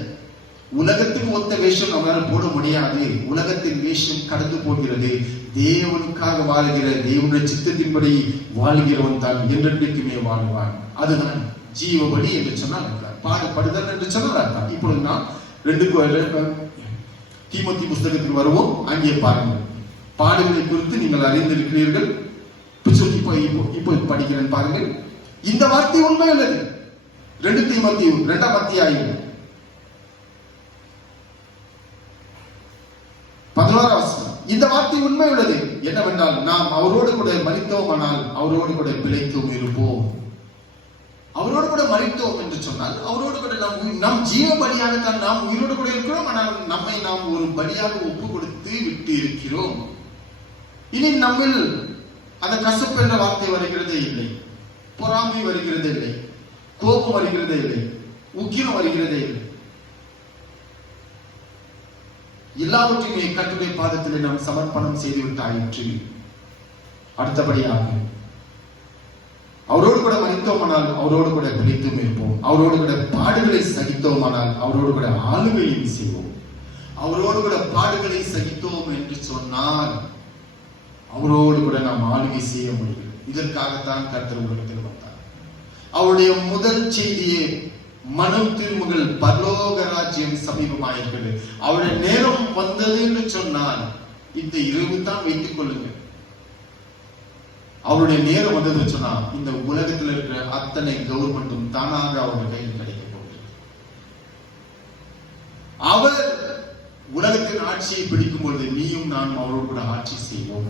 உலகத்துக்கு ஒத்த வேஷம் நம்மளால போட முடியாது. உலகத்தின் வேஷம் கடந்து போகிறது. தேவனுக்காக வாழ்கிற, தேவனுடைய சித்தத்தின்படி வாழ்கிறவன் தான் என்றென்றைக்குமே வாழ்வான். அதுதான் ஜீவபலி என்று சொன்னால் பாடுபடுதல் என்று சொன்னால் அர்த்தம். இப்பொழுது நான் 2 தீமோத்தி புஸ்தகத்துக்கு வருவோம். அங்கே பாருங்கள், பாடுகளை குறித்து நீங்கள் அறிந்திருக்கிறீர்கள். இப்போ படிக்கிறேன் பாருங்கள். இந்த வார்த்தை உண்மை உள்ளது. 2 தீமோத்தி 2ஆம் அத்தியாயம் 11ஆம் வசனம். இந்த வார்த்தை உண்மை உள்ளது. என்னவென்றால், நாம் அவரோடு கூட மரித்தோமானால் அவரோடு கூட பிழைத்தோம் இருப்போம். அவரோடு கூட மரித்தோம் என்று சொன்னால் அவரோடு கூட நாம் ஜீவ பலியாகத்தான் நாம் உயிரோடு கூட இருக்கிறோம். ஆனால் நம்மை நாம் ஒரு பலியாக ஒப்பு கொடுத்து விட்டு இருக்கிறோம். இனி நம்மில் அந்த கசப்பு என்ற வார்த்தை வருகிறதே இல்லை, பொறாமை வருகிறதே இல்லை, கோபம் வருகிறதே இல்லை, உக்கிரம் வருகிறதே இல்லை. எல்லாவற்றையுமே கர்த்தருடைய பாதத்திலே நாம் சமர்ப்பணம் செய்து விட்டாயிற்று. அடுத்தபடியாக அவரோடு கூட மரித்தோமானால் அவரோடு கூட பிழைத்தும் இருப்போம். அவரோடு கூட பாடுகளை சகித்தோமானால் அவரோடு கூட ஆளுகையும் செய்வோம். அவரோடு கூட பாடுகளை சகித்தோம் என்று சொன்னால் அவரோடு கூட நாம் ஆளுகை செய்ய முடியும். இதற்காகத்தான் கர்த்தர் உலகத்தில் வந்தார். அவருடைய முதல் செய்தியே மனம் திரும்புங்கள், பரலோக ராஜ்யம் சமீபமாயிருக்கிறது. அவருடைய நேரம் வந்தது என்று சொன்னால் இந்த இரவு தான் வைத்துக் கொள்ளுங்க. அவருடைய நேரம் வந்ததுன்னு சொன்னா இந்த உலகத்தில் இருக்கிற அத்தனை கவர்மெண்ட்டும் தானாக அவருடைய கையில் கிடைக்க போகிறது. அவர் உலகத்தின் ஆட்சியை பிடிக்கும் பொழுது நீயும் நானும் அவரோடு கூட ஆட்சி செய்வோம்.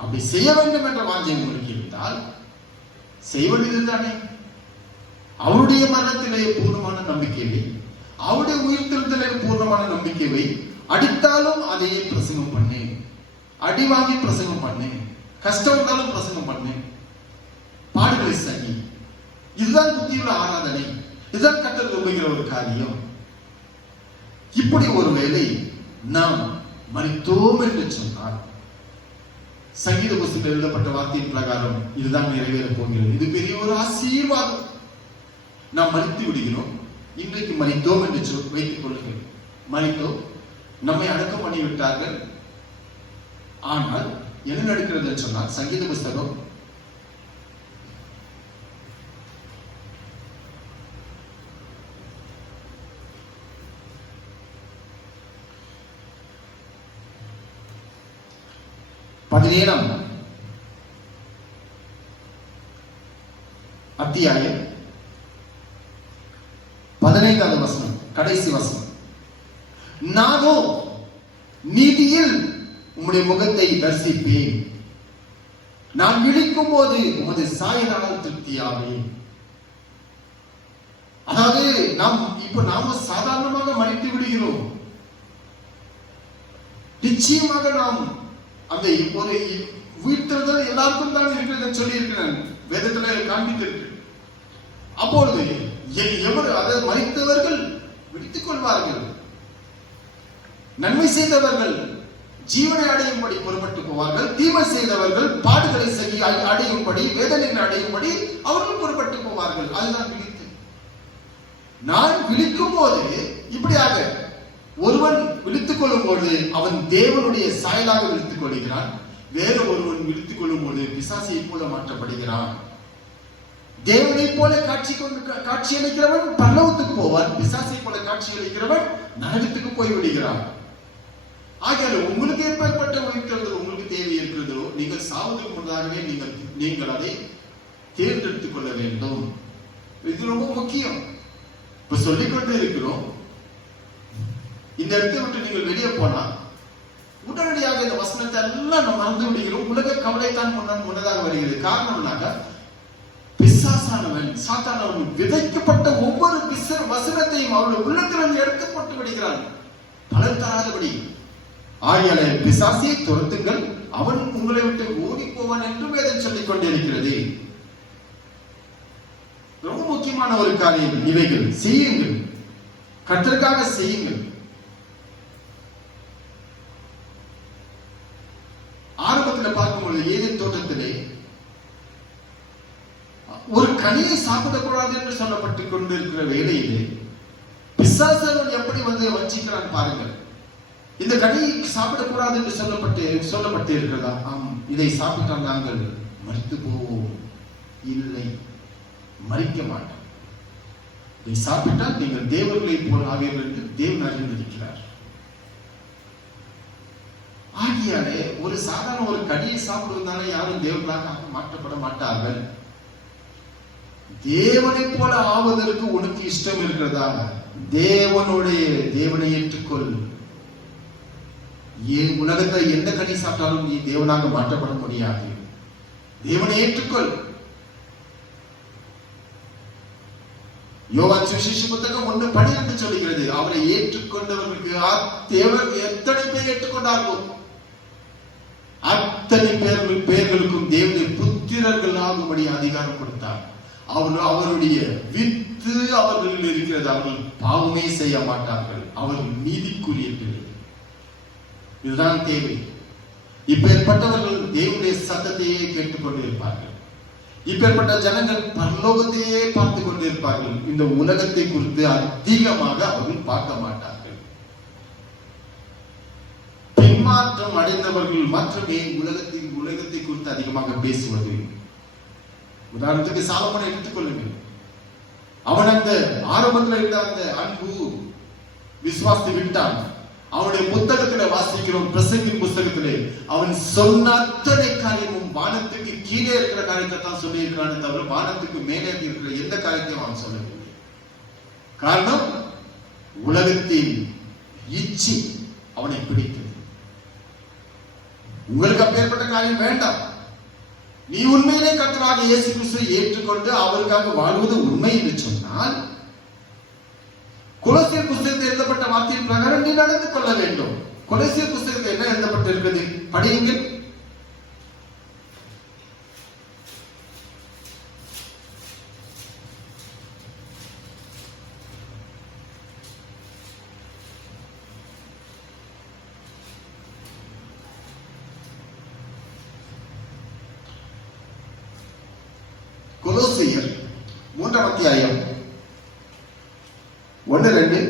அப்படி செய்ய வேண்டும் என்ற வாஞ்சை உங்களுக்கு இருந்தால் செய்வது தானே. அவருடைய மரணத்திலே பூர்ணமான நம்பிக்கையை, அவருடைய உயிர்த்தெழுதலே பூர்ணமான நம்பிக்கையை, அடித்தாலும் அதையே பிரசங்கம் பண்ணு, அடி வாங்கி பிரசங்கம் பண்ணு, கஷ்டம் இருந்தாலும் பிரசங்கம் பண்ணு, பாடுகளை சகி. இதுதான் புத்தியுள்ள ஆராதனை, இதுதான் கர்த்தர் விரும்புகிற ஒரு காரியம். இப்படி ஒருவேளை நாம் மரித்தோம் என்று சொன்னால் சங்கீத புஸ்தகத்தில் எழுதப்பட்ட வார்த்தையின் பிரகாரம் இதுதான் நிறைவேற போகிறது. இது பெரிய ஒரு ஆசீர்வாதம். நாம் மரித்து விடுகிறோம். இன்றைக்கு மரித்தோம் என்று வைத்துக் கொள்ளுங்கள். மரித்தோம், நம்மை அடக்கம் பண்ணிவிட்டார்கள். ஆனால் என்ன நடக்கிறது சொன்னால் சங்கீத புஸ்தகம் 17 அத்தியாயம் 15வது வசனம், கடைசி வசனம். நானோ நீதியில் உம்முடைய முகத்தை தரிசிப்பேன், நான் விழிக்கும் போது உமது சாயலால் திருப்தியாவேன். அதாவது நாம சாதாரணமாக மறித்து விடுகிறோம். நிச்சயமாக நாம் அந்த ஒரு உயிர்த்தெழுதல் எல்லாருக்கும் தான் இருக்கிறது சொல்லி இருக்கிறேன், வேதத்துல காண்பித்திருக்கு. அப்பொழுது எவர் அதாவது மரித்தவர்கள் விடுத்துக் கொள்வார்கள், நன்மை செய்தவர்கள் ஜீவனை அடையும்படி புறப்பட்டு போவார்கள், தீமை செய்தவர்கள் பாடுகளை செய்ய அடையும்படி, வேதனைகளை அடையும்படி அவர்கள் புறப்பட்டு போவார்கள். அதுதான் விழித்து. நான் விழிக்கும் போது இப்படியாக ஒருவன் விழித்துக் கொள்ளும் போது அவன் தேவனுடைய சாயலாக விழித்துக் கொள்கிறான். வேறு ஒருவன் விழித்துக் கொள்ளும் போது பிசாசியை போல மாற்றப்படுகிறான். தேவனை போல காட்சி அளிக்கிறவன் பரலோகத்துக்கு போவான், பிசாசை போல காட்சி அளிக்கிறவன் நரகத்துக்கு போய் விடுகிறான். ஆகையால் உங்களுக்கு ஏற்பட்ட உயிர்த்தெழுதல் உங்களுக்கு தேவை இருக்கிறதோ, நீங்கள் சாவதுக்கு முன்னதாகவே நீங்கள் அதை தேர்ந்தெடுத்துக் கொள்ள வேண்டும். இது ரொம்ப முக்கியம். இப்ப சொல்லிக்கொண்டே இருக்கிறோம். இந்த இடத்தை விட்டு நீங்கள் வெளியே போனா உடனடியாக இந்த வசனத்தை எல்லாம் நம்ம மறந்து விடுகிறோம். உலக கவலை தான் முன்னதாக வருகிறது. காரணம்னாக்க பிசாசானவன், சாத்தானவன் விதைக்கப்பட்ட ஒவ்வொரு வசனத்தையும் அவருடைய உள்ளத்திலிருந்து எடுக்கப்பட்டு விடுகிறான், பலன் தராதபடி. ஆகையால பிசாசை துரத்துங்கள், அவன் உங்களை விட்டு ஓடி போவான் என்று வேதம் சொல்லிக் கொண்டிருக்கிறது. ரொம்ப முக்கியமான ஒரு காரியம் இவைகள். செய்யுங்கள், கர்த்தருக்காக செய்யுங்கள். ஆரம்பத்தில் பார்க்கும்போது ஏதேன் தோட்டத்திலே ஒரு கனியை சாப்பிடக்கூடாது என்று சொல்லப்பட்டுக் கொண்டிருக்கிற வேளையிலே பிசாசன் எப்படி வஞ்சிக்கிறான் பாருங்கள். இந்த கனியை சாப்பிடக்கூடாது என்று சொல்லப்பட்டு இருக்கிறதா? இதை சாப்பிட்டால் நாங்கள் மரித்து போவோம். இல்லை, மரிக்க மாட்டோம். இதை சாப்பிட்டால் நீங்கள் தேவர்களை போல் ஆவீர்கள் என்று தேவன் அறிந்திருக்கிறார். ஆகியாலே ஒரு சாதாரண ஒரு கனியை சாப்பிடுவதால யாரும் தேவர்களாக மாற்றப்பட மாட்டார்கள். தேவனை போல ஆவதற்கு உனக்கு இஷ்டம் இருக்கிறதா? தேவனை ஏற்றுக்கொள். உலகத்தை எந்த கனி சாப்பிட்டாலும் நீ தேவனாக மாற்றப்பட முடியாது. தேவனை ஏற்றுக்கொள். யோவான் சுவிசேஷ புத்தகம் 1:12 சொல்லுகிறது, அவரை ஏற்றுக்கொண்டவர்களுக்கு தேவன் எத்தனை பேர் ஏற்றுக்கொண்டார்கள் அத்தனை பேர்களுக்கும் தேவனுடைய புத்திரர்கள் ஆகும்படி அதிகாரம் கொடுத்தார். அவருடைய வித்து அவர்களில் இருக்கிறது. அவர்கள் பாவமே செய்ய மாட்டார்கள், அவர்கள் நீதிக்குரிய பிள்ளைகள். இதுதான் தேவை. இப்பேற்பட்டவர்கள் தேவனுடைய சத்தத்தையே கேட்டுக்கொண்டிருப்பார்கள். இப்பேற்பட்ட ஜனங்கள் பரலோகத்தையே பார்த்து கொண்டிருப்பார்கள். இந்த உலகத்தை குறித்து அதிகமாக அவர்கள் பார்க்க மாட்டார்கள். பின்மாற்றம் அடைந்தவர்கள் மட்டுமே உலகத்தை குறித்து அதிகமாக பேசுவது. உதாரணத்துக்கு சாலமோனை எடுத்துக் கொள்ளுங்கள். அவன் அந்த ஆரம்பத்தில் இருந்த அந்த அன்பு விசுவாசத்தை விட்டான். அவனுடைய புத்தகத்திலே வாசிக்கிறோம், பிரசங்கின் புத்தகத்திலே அவன் சொன்ன அத்தனை காரியமும் வானத்துக்கு கீழே இருக்கிற காரியத்தை தான் சொல்லி இருக்கிறானே தவிர வானத்துக்கு மேலே இருக்கிற எந்த காரியத்தையும் அவன் சொல்லவில்லை. காரணம், உலகத்தின் இச்சி அவனை பிடித்தது. உங்களுக்கு அப்பேற்பட்ட காரியம் வேண்டாம். நீ உண்மையிலே கர்த்தராகிய இயேசு கிறிஸ்துவை ஏற்றுக்கொண்டு அவருக்காக வாழ்வது உண்மை என்று சொன்னால், கொலோசியர் புத்தகத்தில் எழுதப்பட்ட வார்த்தையின் பிரகாரம் நீ நடந்து கொள்ள வேண்டும். கொலோசியர் புத்தகத்தில் என்ன எழுதப்பட்டிருக்கிறது படியுங்கள். கொலோசியர் 3 அத்தியாயம் 1, 2,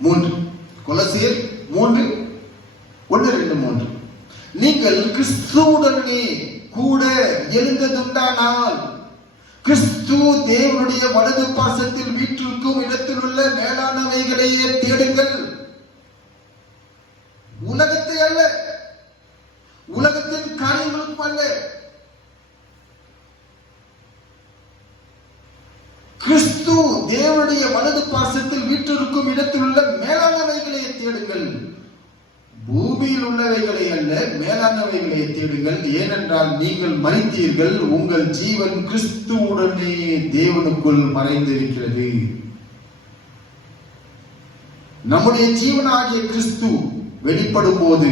3. கொலோசியர் 3, 1, 2, 3. நீங்கள் கிறிஸ்துவுடனே கூட எழுந்ததுண்டானால் கிறிஸ்து தேவனுடைய வலது பாசத்தில் வீற்றிருக்கும் இடத்தில் உள்ள மேலானவைகளையே தேடுங்கள். உலகத்தை அல்ல, உலகத்தின் காரியங்களுக்கும் அல்ல, கிறிஸ்து தேவனுடைய வலது பாசத்தில் வீற்றிருக்கும் இடத்தில் உள்ள மேலானவைகளை தேடுங்கள். பூமியில் உள்ளவைகளை அல்ல, மேலானவைகளை தேடுங்கள். ஏனென்றால் நீங்கள் மரித்தீர்கள், உங்கள் ஜீவன் கிறிஸ்துவுடனே தேவனுக்குள் மறைந்திருக்கிறது. நம்முடைய ஜீவனாகிய கிறிஸ்து வெளிப்படும் போது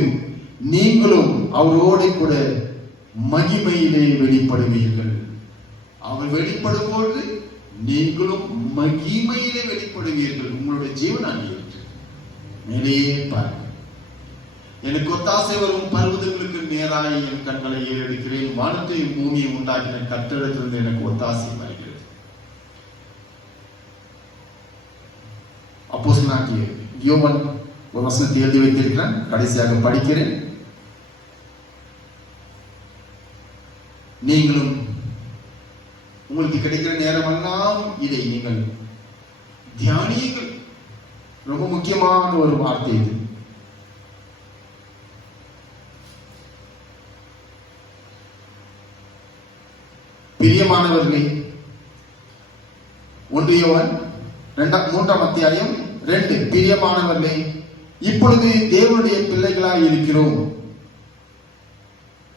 நீங்களும் அவரோடு கூட மகிமையிலே வெளிப்படுவீர்கள். அவர் வெளிப்படும் போது நீங்களும் மகிமையிலே வெளிப்படுவீர்கள். உங்களுடைய ஜீவனாகிய மேலேயே பாருங்கள். எனக்கு ஒத்தாசை வரும் பர்வதங்களுக்கு நேராய் என் கண்களை ஏறெடுக்கிறேன். வானத்தையும் பூமியை உண்டாக்கின கர்த்தரிடத்திலிருந்து எனக்கு ஒத்தாசை வருகிறது. அப்போஸ்தலனாகிய யோவான் ஒரு வசனத்தை எழுதி வைத்திருக்கிறான், கடைசியாக படிக்கிறேன். நீங்களும் உங்களுக்கு கிடைக்கிற நேரமெல்லாம் இதை நீங்கள் தியானியுங்கள். ரொம்ப முக்கியமான ஒரு வார்த்தை இது. பிரியமானவர்களே, 1 யோவான் 3 அத்தியாயம் 2. பிரியமானவர்களே, இப்பொழுது தேவனுடைய பிள்ளைகளாய் இருக்கிறோம்.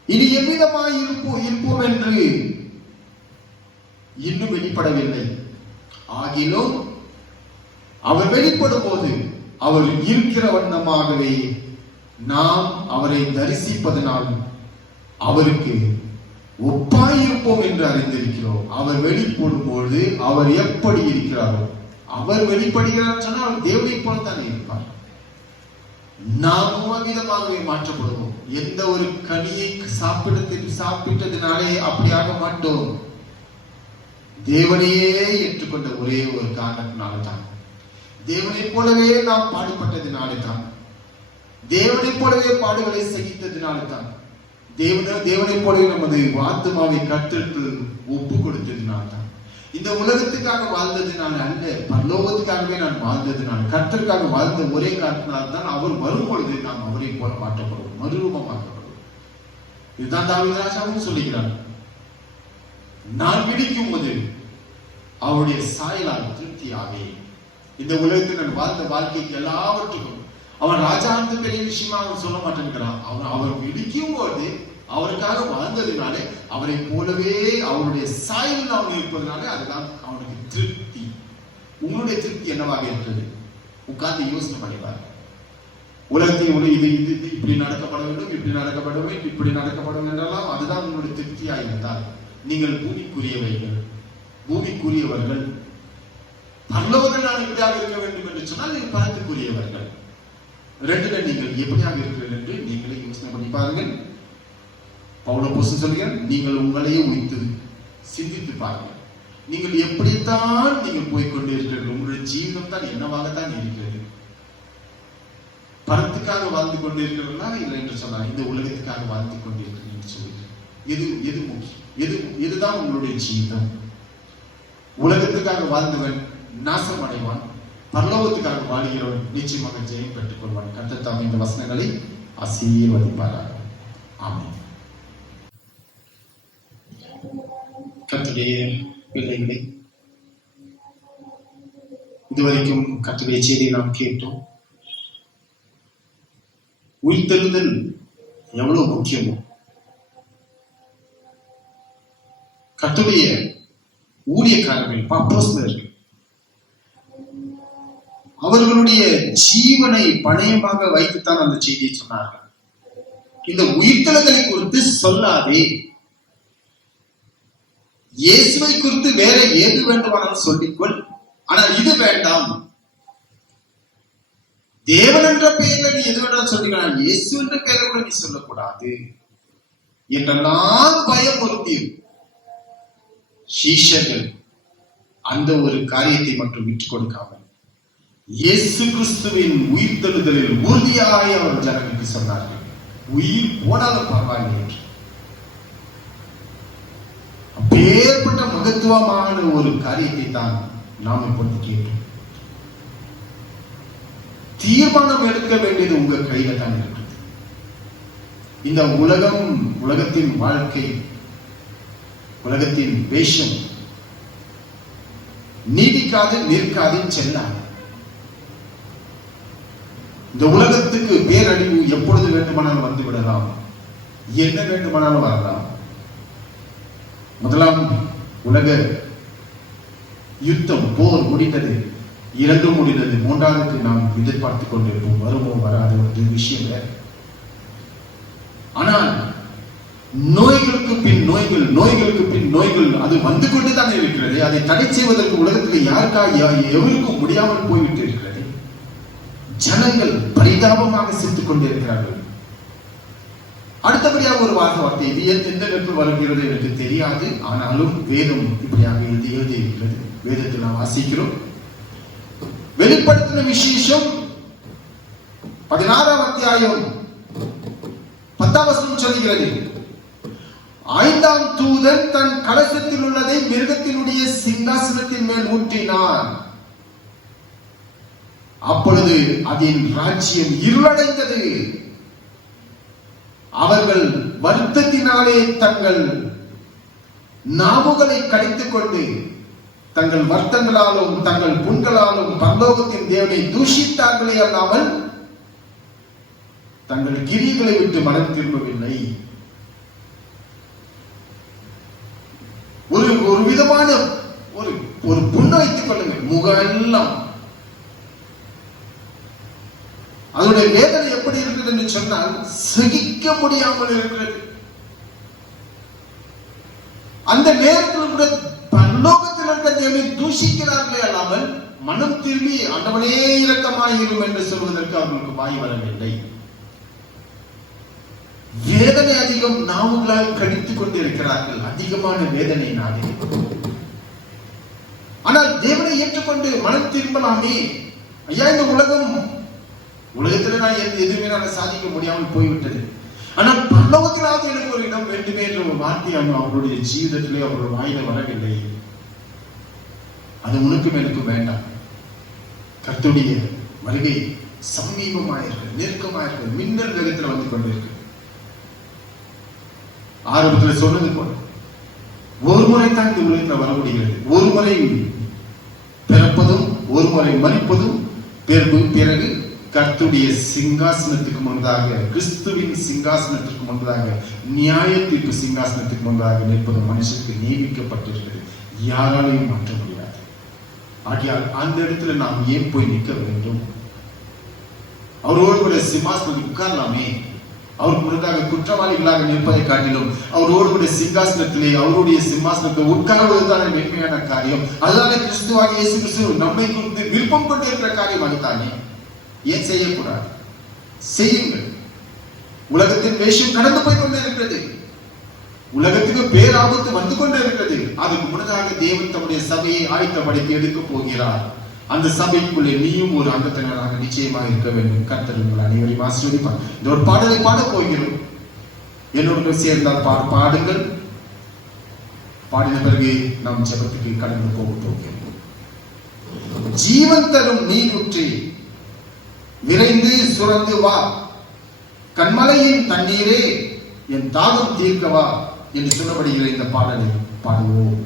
இனி எவ்விதமாய் இருப்போம் என்று இன்னும் வெளிப்படவில்லை. ஆகிலும் அவர் வெளிப்படும் போது அவர் இருக்கிற வண்ணமாகவே நாம் அவரை தரிசிப்பதனால் அவருக்கு ஒப்பாயிருப்போம் என்று அறிந்திருக்கிறோம். அவர் வெளிப்படும் பொழுது அவர் எப்படி இருக்கிறாரோ, அவர் வெளிப்படுகிறார் சொன்னால் அவர் தேவனை போலத்தான் இருப்பார். நாமும் அவ்விதமாகவே மாற்றப்படுவோம். எந்த ஒரு கனியை சாப்பிட்டதினாலே அப்படியாக மாட்டோம். தேவனையே ஏற்றுக்கொண்ட ஒரே ஒரு காரணத்தினால தான், தேவனை போலவே நாம் பாடுபட்டதினாலே தான், தேவனை போலவே பாடுகளை சகித்ததினால தான், தேவனை போலவே நமது ஆத்துமாவை கர்த்தருக்கு ஒப்பு கொடுத்ததினால தான், இந்த உலகத்துக்காக வாழ்ந்ததினால அல்ல, பரலோகத்துக்காகவே நான் வாழ்ந்ததினால, கர்த்தருக்காக வாழ்ந்த ஒரே காரணத்தினால தான் அவர் வரும்பொழுது நாம் அவரை போல மாற்றப்படுவோம், மறுரூபமாக்கப்படுவோம். இதுதான் தாவீது ராஜாவும் சொல்லுகிறார். நான் விழிக்கும் போது அவருடைய சாயலால் திருப்தியாக இந்த உலகத்தில் நான் வாழ்ந்த வாழ்க்கைக்கு எல்லாவற்றுக்கும் அவன் ராஜா பெரிய விஷயமா அவன் சொல்ல மாட்டேங்கிறான். அவர் விழிக்கும் போது அவருக்காக வாழ்ந்ததினாலே அவரை போலவே அவருடைய சாயல் அவன் இருப்பதனாலே அதுதான் அவனுக்கு திருப்தி. உங்களுடைய திருப்தி என்னவாக இருக்கிறது? உட்கார்ந்து யோசனை பண்ணிப்பார். உலகத்தில் இது இப்படி நடக்கப்பட வேண்டும், இப்படி நடக்கப்பட வேண்டும், இப்படி நடக்கப்பட வேண்டும் என்றெல்லாம் அதுதான் உங்களுடைய திருப்தியாக இருந்தால் நீங்கள் பூமிக்குரியவர்கள். பரலோக நான் இப்படியாக இருக்க வேண்டும் என்று சொன்னால் நீங்கள் பரத்துக்குரியவர்கள். ரெண்டுல நீங்கள் எப்படியாக இருக்கிறீர்கள் என்று நீங்களே யோசனை பண்ணி பாருங்கள். பவுல் அப்போஸ்தலன் சொல்கிறார், நீங்கள் உங்களையே உய்த்து சிந்தித்து பாருங்கள். நீங்கள் எப்படித்தான் நீங்கள் போய்கொண்டு இருக்கிறீர்கள், உங்களுடைய ஜீவிதம் தான் என்னவாகத்தான் இருக்கிறது. பணத்துக்காக வாழ்ந்து கொண்டு இருக்கிறீர்களா இல்லை என்று சொன்னால் இந்த உலகத்துக்காக வாழ்ந்து கொண்டு இருக்கிறீர்கள் சொல்லுங்கள். எது முக்கியம்? எதுதான் உங்களுடைய ஜீவிதம்? உலகத்துக்காக வாழ்ந்தவன் நாசம் அடைவான், பரலோகத்துக்காக வாழ்கிறவன் நிச்சயமாக ஜெயம் பெற்றுக் கொள்வான். கர்த்தர் தாமே இந்த வசனங்களை ஆசீர்வதிப்பாராக. ஆமென். கர்த்தருடைய பிள்ளைகளை, இதுவரைக்கும் கர்த்தருடைய செய்தியை நாம் கேட்டோம். உயிர்த்தெழுதல் எவ்வளவு முக்கியமோ, கர்த்தருடைய ஊழியக்காரர்கள் அப்போஸ்தலர்கள் அவர்களுடைய ஜீவனை பணயமாக வைத்துத்தான் அந்த செய்தியை சொன்னார்கள். இந்த உயிர்த்தெழுதலை குறித்து சொல்லாதே, இயேசுவை குறித்து வேற ஏது வேண்டுமானாலும் சொல்லிக்கொள், ஆனால் இது வேண்டாம். தேவன் என்ற பெயரில் நீ எது வேண்டாம் சொல்லிக்கலாம், இயேசு என்ற பெயரை கூட நீ சொல்லக்கூடாது என்றெல்லாம் பயமுறுத்தி சீஷர்கள் அந்த ஒரு காரியத்தை மட்டும் விட்டுக் கொடுக்காமல் இயேசு கிறிஸ்துவின் உயிர்த்தெழுதலில் உறுதியாய் அவர் ஜனங்களுக்கு சொன்னார்கள். உயிர் போனாலும் பரவாயில்லை என்று. அப்பேற்பட்ட மகத்துவமான ஒரு காரியத்தை தான் நாம் இப்பொழுது கேட்டோம். தீர்மானம் எடுக்க வேண்டியது உங்க கையில தான் இருக்கிறது. இந்த உலகத்தின் வாழ்க்கை, உலகத்தின் வேஷம் நீடிக்காது, நிற்காது, செல்லாது. இந்த உலகத்துக்கு பேரழிவு எப்பொழுது வேண்டுமானாலும் வந்து விடலாம், என்ன வேண்டுமானாலும் வரலாம். முதலாம் உலக யுத்தம், போர் முடிந்தது, இரண்டும் முடிந்தது. மூன்றாவதுக்கு நாம் எதிர்பார்த்துக் கொண்டிருப்போம், வருமோ வராது ஒரு விஷயம் வேற. ஆனால் நோய்களுக்கு பின் நோய்கள், நோய்களுக்கு பின் நோய்கள், அது வந்து கொண்டுதான் இருக்கிறது. அதை தடை செய்வதற்கு உலகத்தில் எவருக்கும் முடியாமல் போய்விட்டு இருக்கிறது. ஜனங்கள் பரிதாபமாக செத்துக் கொண்டிருக்கிறார்கள். அடுத்தபடியாக ஒரு வார்த்தை, இது எந்த இடத்தில் வருகிறது எனக்கு தெரியாது, ஆனாலும் வேதம் இப்படியாக எழுதி இருக்கிறது. வேதத்தில் நாம் வாசிக்கிறோம். வெளிப்படுத்தின விசேஷம் 16ஆம் அத்தியாயம் 10ஆம் வசனம் சொல்கிறது, 5ஆம் தூதன் தன் கலசத்தில் உள்ளதை மிருகத்தினுடைய சிங்காசனத்தின் மேல் ஊற்றினான். அப்பொழுது அதன் ராஜ்யம் இருளடைந்தது. அவர்கள் வருத்தத்தினாலே தங்கள் நாவுகளை கடித்துக் கொண்டு தங்கள் வருத்தங்களாலும் தங்கள் புண்களாலும் பரலோகத்தின் தேவனை தூஷித்தார்களே அல்லாமல் தங்கள் கிரியைகளை விட்டு மனம் திரும்பவில்லை. ஒரு விதமான ஒரு புண்ணை வைத்துக் கொள்ளுங்கள், முகமெல்லாம். அதனுடைய வேதனை எப்படி இருக்குது என்று சொன்னால் சகிக்க முடியாமல் இருக்கிறது. அந்த நேரத்தில் கூட பரலோகத்தில் இருக்கிற தேவனை தூஷிக்கிறார்களே அல்லாமல் மனம் திரும்பி ஆண்டவனே இரக்கமாயிரும் என்று சொல்வதற்கு அவர்களுக்கு வாய் வரவில்லை. வேதனை அதிகம், நாவுகளால் கடித்துக் கொண்டிருக்கிறார்கள். அதிகமான வேதனை நாடி. ஆனால் தேவனை ஏற்றுக்கொண்டு மனம் திரும்பலாமே. ஐயா, இந்த உலகத்துல நான் எதுவுமே நான் சாதிக்க முடியாமல் போய்விட்டது, ஆனால் பரலோகத்திலாவது எனக்கு ஒரு இடம் வேண்டுமே என்ற ஒரு வார்த்தை அவருடைய ஜீவிதத்திலே அவருடைய வாயில வரவில்லை. அது உனக்கும் எனக்கும் வேண்டாம். கர்த்தருடைய வருகை சமீபமாயிருக்கு, நெருக்கமாயிருக்கு, மின்னல் வேகத்தில் வந்து கொண்டிருக்கு. ஆரம்பத்தில் சொன்னது போல ஒரு முறை தான் இந்த உலகத்தில் வர முடிகிறது. ஒரு முறை பிறப்பதும் ஒரு முறை மரிப்பதும் பிறகு கர்த்தருடைய சிங்காசனத்துக்கு முன்பதாக, கிறிஸ்துவின் சிங்காசனத்திற்கு முன்பதாக, நியாயத்திற்கு சிங்காசனத்துக்கு முன்பதாக நிற்பது மனுஷனுக்கு நியமிக்கப்பட்டிருக்கிறது. யாராலையும் மாற்ற முடியாது. ஆகையால் அந்த இடத்துல நாம் ஏன் போய் நிற்க வேண்டும்? அவரோடு கூட சிம்மாசனத்தில் உட்காரலாமே. அவருக்கு முன்னதாக குற்றவாளிகளாக நிற்பதை காட்டிலும் அவரோடு கூட சிங்காசனத்திலே அவருடைய சிம்மாசனத்தை உட்கார்வதுதானே மேன்மையான காரியம். அதுதானே கிறிஸ்துவாகிய இயேசு கிறிஸ்து நம்மை குறித்து விருப்பம் கொண்டு இருக்கிற காரியம். அதுதானே ஏன் செய்யக்கூடாது? செய்யுங்கள். உலகத்தின் வேஷம் கடந்து போய் கொண்டே இருக்கிறது. உலகத்துக்கு பேராபத்து வந்து கொண்டே இருக்கிறது. அதுக்கு முன்னதாக தேவன் தம்முடைய சபையை ஆயத்தப்படுத்தி எடுக்க போகிறார். அந்த சபைக்குள்ளே நீயும் ஒரு அங்கத்தினராக நிச்சயமாக இருக்க வேண்டும். கர்த்தர் உங்கள் அனைவரையும் ஆசீர்வதிப்பார். இந்த ஒரு பாடலை பாடப் போகிறோம். என்னோடு சேர்ந்தால் பாடுங்கள். பாடின பிறகு நாம் ஜெபத்துக்கு கடந்து போக போகிறோம். ஜீவன் தரும் நீரூற்றி விரைந்து சுரந்து வா, கண்மலையின் தண்ணீரே என் தாகம் தீர்க்கவா என்று சொல்லப்படுகிற இந்த பாடலை பாடுவோம்.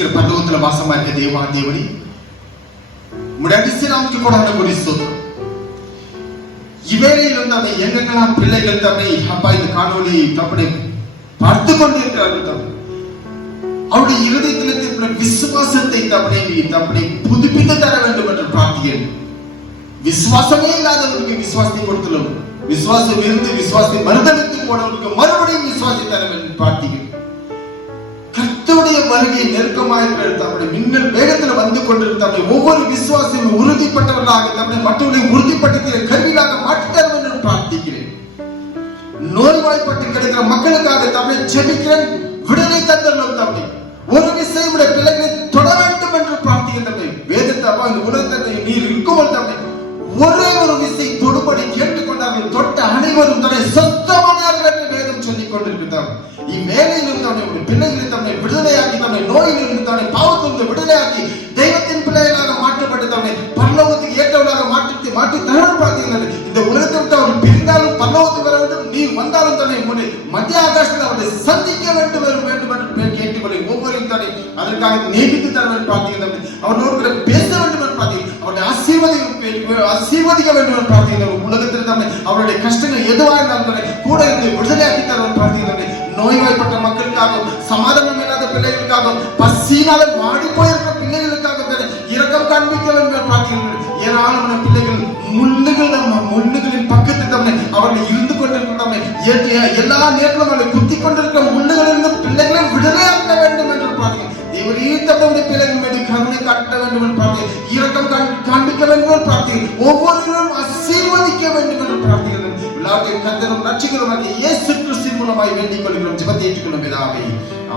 வசிக்கிற பரலோகத்துல வாசமா இருக்க தேவா தேவனே முடடிசினாமுக்கு கொடான கொடி ஸ்தோத்திரம். இவேளையில் தம்மை எங்கெல்லாம் பிள்ளைகள் தம்மை அப்பா இந்த காணொளி தம்மை பார்த்து கொண்டிருக்கிறார்கள் தம்மை அவருடைய இருதயத்தில் விசுவாசத்தை தம்மை புதுப்பித்து தர வேண்டும் என்று பிரார்த்திக்கிறேன். விசுவாசமே இல்லாதவர்களுக்கு விசுவாசத்தை கொடுத்துள்ளோம். விசுவாசம் இருந்து விசுவாசத்தை மறுதளித்து போனவர்களுக்கு மறுபடியும் விசுவாசத்தை தர வேண்டும் பிரார்த்திக்கிறேன். கர்த்தருடைய வருகை நெருக்கமாக தம்முடைய மின்னல் வேகத்தில் வந்து கொண்டிருந்த ஒவ்வொரு விசுவாசமும் உறுதிப்பட்டவர்களாக தம்முடைய மற்றவர்களை உறுதிப்படுத்திய கருவியாக மாற்றித்தர வேண்டும் என்று பிரார்த்திக்கிறேன். நோய்வாய்ப்பட்டு கிடக்கிற மக்களுக்காக தம்மை ஜெபிக்கிறேன். விடுதலை தந்தரும் தம்மை ஒரு விசையுடைய பிள்ளைகளை தொட வேண்டும் என்று பிரார்த்திக்கின்றன. வேதத்தை அப்பா இந்த உலகத்தில் நீர் இருக்கும்போது தம்மை ஒரே ஒரு விசை தொடுபடி கேட்டுக்கொண்டார்கள். தொட்ட அனைவரும் தன்னை சொந்தமானார்கள் என்று வேதம் சொல்லிக் கொண்டிருக்கிறார். இவ்வேளையிலும் தன்னுடைய பிள்ளைகளை தன்னை விடுதலையாக்கி தன்னை நோயிலிருந்து தன்னை பாவத்திலிருந்து விடுதலையாக்கி தெய்வத்தின் பிள்ளைகளாக மாற்றப்பட்டு தன்னை பரலோகத்துக்கு ஏற்றவர்களாக மாற்றி தகவல் பார்த்தீர்கள். இந்த உலகத்தை விட்டு அவர் பிரிந்தாலும் பரலோகத்துக்கு வர வேண்டும். நீர் வந்தாலும் தன்னை மத்திய ஆகாசத்தில் அவரை சந்திக்க வேண்டும் என்று கேட்டுக்கொள்ள ஒவ்வொருவரையும் தன்னை அதற்காக நியமித்து தர வேண்டும் பார்த்தீர்கள். அவர்களோடு பேச வேண்டும் என்று பார்த்தீர்கள். அவருடைய ஆசீர்வதிக்க வேண்டும் என்று பார்த்தீர்கள். உலகத்தில் தன்னை அவருடைய கஷ்டங்கள் எதுவாக இருந்தாலும் தன்னை கூட இருந்து விடுதலையாக்கி தர வேண்டும் பார்த்தீர்கள். நோய்வாய்ப்பட்ட மக்களுக்காகவும் சமாதானம் இல்லாத பிள்ளைகளுக்காகவும் பசியினால வாடி போயிருக்கிற பிள்ளைகளுக்காக இரக்கம் காண்பிக்க வேண்டும் பார்த்தீர்கள். ஏராளமான பிள்ளைகள் முள்ளுகளின் பக்கத்தில் தம்மை அவர்கள் இருந்து கொண்டிருக்கிற எல்லா நேரங்களும் அவர்களை குத்தி கொண்டிருக்கிற முள்ளுகளிலிருந்து பிள்ளைகளை விடுதலையாக்க வேண்டும் என்று பார்த்தீர்கள். தேவரே தம்முடைய பிள்ளைகள் மீது கருணை காட்ட வேண்டும் என்று பார்த்தீர்கள். இரக்கம் காண்பிக்க வேண்டும் என்று பார்த்தீர்கள். ஒவ்வொருவரும் ஆசீர்வதிக்க வேண்டும் என்று பார்த்தீர்கள். எல்லாத்தையும் கர்த்தரும் ரட்சகரும் இயேசு கிறிஸ்துவின் மூலமாய் வேண்டிக் கொள்கிறோம். ஜெபத்தை ஏற்றுக்கொள்ளும் பிதாவே,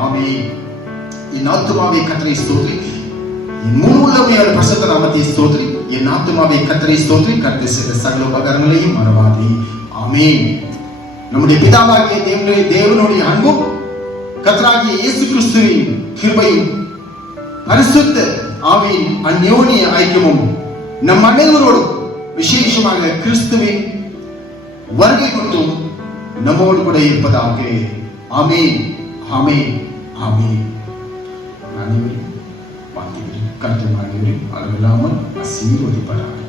ஆமென். என் ஆத்துமாவே கர்த்தரை ஸ்தோத்திரி, என் முழு உள்ளமே அவர் பரிசுத்த நாமத்தை ஸ்தோத்திரி. என் ஆத்துமாவே கர்த்தரை ஸ்தோத்திரி, கர்த்தர் செய்த சகல உபகாரங்களையும் மறவாதே. ஆமென். நம்முடைய பிதாவாகிய தேவனுடைய அன்பும் கர்த்தராகிய இயேசு கிறிஸ்துவின் கிருபையும் பரிசுத்த ஆவியின் அந்யோன்ய ஐக்கியமும் நம் அனைவரோடும் விசேஷமாக கிறிஸ்துவின் வருகை கொண்டும் நம்மோடு கூட இருப்பதாக. ஆமென், ஆமென், ஆமென். அனைவரும் வாழ்த்துகிறேன். கர்த்தர் அனைவரும் அளவில்லாமல் ஆசீர்வதிப்பாராக.